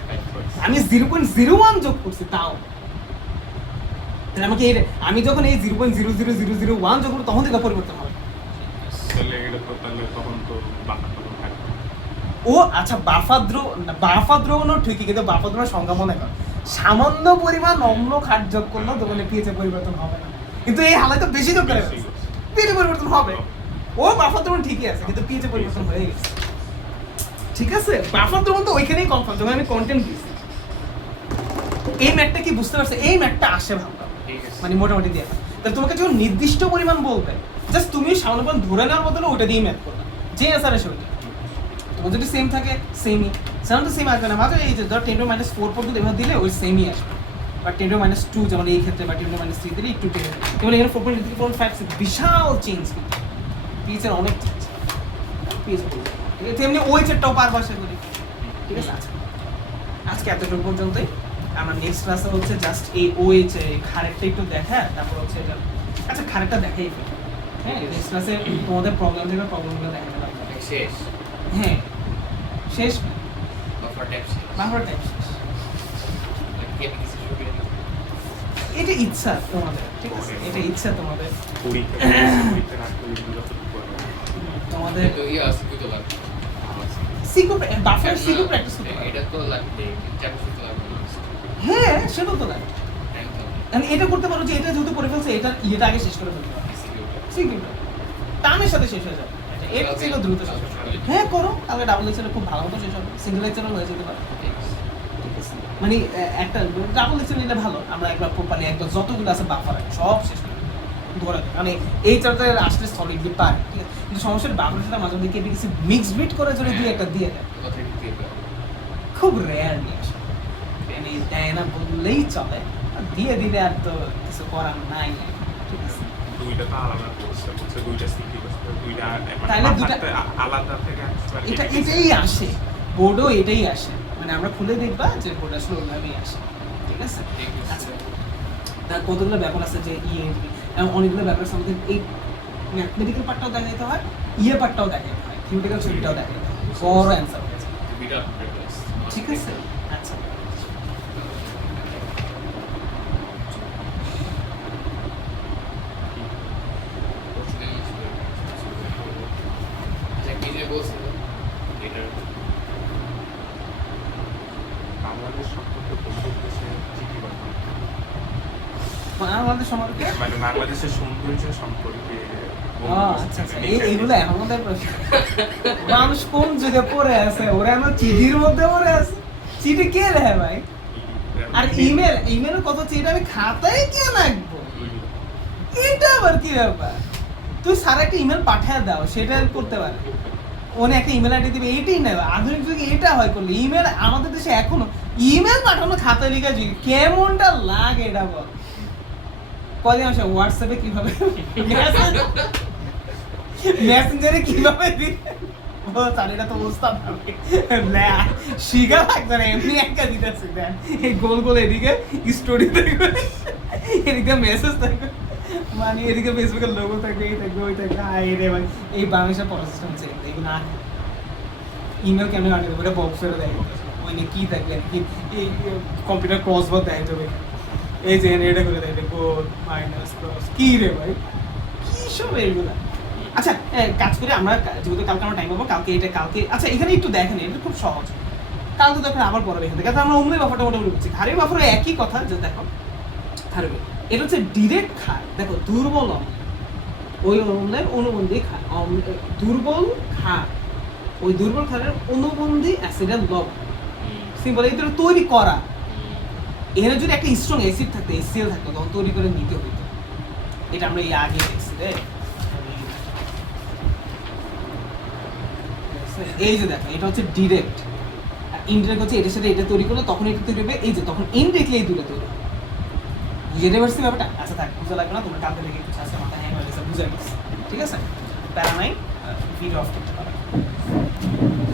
আমি 0.01 যোগ করছি, তাও তাহলে আমাকে আমি যখন এই 0.00001 যোগ করব, তখন থেকে পরিবর্তন হবে। তাহলে এটা তো তাহলে তখন তো বাফার তখন থাকবে। ও আচ্ছা, বাফা দ্রবণ ঠিকই, কিন্তু বাফা দ্রবণের সংখ্যা মনে কর, সামান্য পরিমাণ অম্ল ক্ষার যোগ করলে দোকানে পিএইচে পরিবর্তন হবে না, কিন্তু এই হালায় তো বেশি যোগ করে পিএইচে পরিবর্তন হবে। ও বাফা দ্রবণ ঠিকই আছে, কিন্তু পিএইচে পরিবর্তন হয়ে গেছে, ঠিক আছে। বাফা দ্রবণ তো ওইখানেই কনফার্ম, যখন আমি কন্টেন্ট দিয়েছি। এই ম্যাথটা কি বুঝতে পারছো? এই ম্যাথটা আসে ভালো, ঠিক আছে। মানে মোটামুটি দিয়ে তাহলে তোমাকে যখন নির্দিষ্ট পরিমাণ বলবে, জাস্ট তুমি সামান্য পরিমাণ ধরে নেওয়ার বদলে ওটা দিয়ে ম্যাথ করবে, যে অ্যান্সার আসে ওইটা। তোমার যদি সেম থাকে সেমই, সেমন তো সেম আসবে না, মাঝে এই যে ধর 10⁻4 পর্যন্ত এভাবে দিলে ওই সেমই আসবে, বা 10⁻2 যেমন এই ক্ষেত্রে, বা 10⁻3 দিলে একটু টেনে, যেমন এখানে 4.8 থেকে 4.5 বিশাল চেঞ্জ, কিন্তু পিএইচের অনেক চেঞ্জ, পিএইচ ঠিক আছে। তেমনি ওএইচেরটাও পারবা আশা করি, ঠিক আছে। আজকে এতটুকু পর্যন্তই। আমার নেক্সট ক্লাসে হচ্ছে জাস্ট এই ওএইচ খারেকটা একটু দেখা, তারপর হচ্ছে এটা, আচ্ছা খারেকটা দেখাই ফেলি, হ্যাঁ। নেক্সট ক্লাসে তোমাদের প্রবলেম থেকে প্রবলেমগুলো দেখা গেল, শেষ হ্যাঁ শেষ, বাফার টাইপ শেষ বাংলা টাইপ শেষ। কে কিছু শুরু করে দিই। এটা ইচ্ছা তোমাদের, ঠিক আছে, এটা ইচ্ছা তোমাদের, পরীক্ষার আগ পর্যন্ত যতটুকু পারবো। তোমাদের তো আছে কি তো লাগবে সিকো বাফার সিকো প্র্যাকটিস করতে পারো। এটা তো লাগবে চাকরি করতে লাগবে না হ্যাঁ সেটা তো লাগে, টাইম তো আমি এটা করতে পারো যে এটা যেহেতু করে ফেলছে, এটা ইয়েটা আগে শেষ করে ফেলতে পারো, সিকিউরিটি টাইমের সাথে শেষ হয়ে যাবে, এটা ছিল দ্রুত শেষ হয়ে যাবে। হ্যাঁ করো, তাহলে ডাবল লেকচারে খুব ভালো মতো শেষ হবে, সিঙ্গেল লেকচারও হয়ে যেতে পারে, ঠিক আছে। মানে একটা ডাবল লেকচার নিলে ভালো, আমরা একবার প্রপারলি একবার যতগুলো আছে বাফার আছে সব শেষ করে ধরে দেয়, মানে এই চারটা আসলে সলিডলি পারে, ঠিক আছে। কিন্তু সমস্যার বাফারটা মাঝে মধ্যে কেবিসি মিক্স বিট করে যদি দুই একটা দিয়ে দেয়, কথা কি খুব রেয়ার নিয়ে আসে, মানে দেয় না বললেই চলে, আর দিয়ে দিলে আর তো কিছু করার নাই, ঠিক আছে। দুইটা তো আলাদা কোর্স, হচ্ছে দুইটা সিটি দুইটা তাহলে দুইটা- আলাদা থেকে এটাই আসে, বোর্ডও এটাই আসে, মানে আমরা খুলে দেখবা যে বোর্ড আসলে ওইভাবেই আসে, ঠিক আছে? আচ্ছা, তার কতগুলো ব্যাপার আছে যে ইএনপি, এবং অনেকগুলো ব্যাপার আছে আমাদের এই ম্যাথমেটিক্যাল পার্টটাও দেখাইতে হয়, পার্টটাও দেখাইতে হয়, থিওরিটিক্যাল ছবিটাও দেখাইতে হয়, বড় অ্যান্সার হয়েছে, ঠিক আছে? আচ্ছা, বাংলাদেশ সম্পর্কে বলতেছে চিঠি কথা আমাদের সম্পর্কে মানে বাংলাদেশের সৌন্দর্য সম্পর্কে আচ্ছা আচ্ছা, এইগুলো এখন আমাদের প্রশ্ন। মানুষ কোন যুগে পড়ে আছে, ওরা আমার চিঠির মধ্যে পড়ে আছে, চিঠি কে লেখে ভাই? আর ইমেল কত চিঠি আমি খাতায় কে রাখবো, এটা আবার কি ব্যাপার? তুই সারা একটা ইমেল পাঠিয়ে দাও, সেটা করতে পারে, ওনে একটা ইমেল আইডি দিবে, এইটাই নেবে। আধুনিক যুগে এটা হয় করলে, ইমেল আমাদের দেশে এখনো ইমেল পাঠানো খাতায় লিখা যুগ, কেমনটা লাগে এটা বল? কদিন আসে হোয়াটসঅ্যাপে কিভাবে মেসেঞ্জারে কিভাবে দিবে, ও স্যার এটা তো বুঝতাম না, শিখা লাগবে না, এমনি একটা দিতেছে দেন, এই গোল গোল এদিকে স্টোরি থাকবে, এদিকে মেসেজ থাকবে, মানে এদিকে ফেসবুকের লোগো থাকবে, এই থাকবে, ওই থাকবে, আয় রে ভাই, এই বাংলাদেশের পড়া সিস্টেম হচ্ছে এগুলো না। ইমেল কেমন আগে দেবো, এটা বক্সেরও দেয়, ওই নিয়ে কী থাকবে কি, এই কম্পিউটার ক্রসবার দেয় যাবে, এই যে এটা করে দেয় গোল মাইনাস ক্রস, কি রে ভাই, কি সব এইগুলা? আচ্ছা, কাজ করে আমরা যেহেতু কালকে আমার টাইম পাবো, কালকে আচ্ছা এখানে একটু দেখেন, এটা খুব সহজ, কালকে দেখেন আবার পড়াবে এখান থেকে, আমরা অমনি ব্যাপারটা মোটামুটি বুঝছি, খারের ব্যাপারে একই কথা, যে দেখো খারে এটা হচ্ছে ডিরেক্ট খার, দেখো দুর্বল অম্ল, ওই অম্লের অনুবন্ধী খার, দুর্বল খার, ওই দুর্বল খারের অনুবন্ধী অ্যাসিডের লবণ, সিম্পল, এই তৈরি করা। এখানে যদি একটা স্ট্রং অ্যাসিড থাকতো, HCl থাকতো, তখন তৈরি করে নিতে হইতো, এটা আমরা এই আগে দেখছি রে। এই যে দেখো, এটা হচ্ছে ডিরেক্ট, ইনডিরেক্ট হচ্ছে এটার সাথে এটা তৈরি করলে তখন এটা তৈরি হবে, এই যে তখন ইনডিরেক্টলি এই দুটো তৈরি হবে, বুঝে পারছি ব্যাপারটা? আচ্ছা থাক, বুঝা লাগবে না, তোমরা কালকে থেকে কিছু আছে মাথা হ্যাং হয়ে গেছে, বুঝে গেছে, ঠিক আছে? প্যারা নাই, ভিডিও অফ করতে পারো।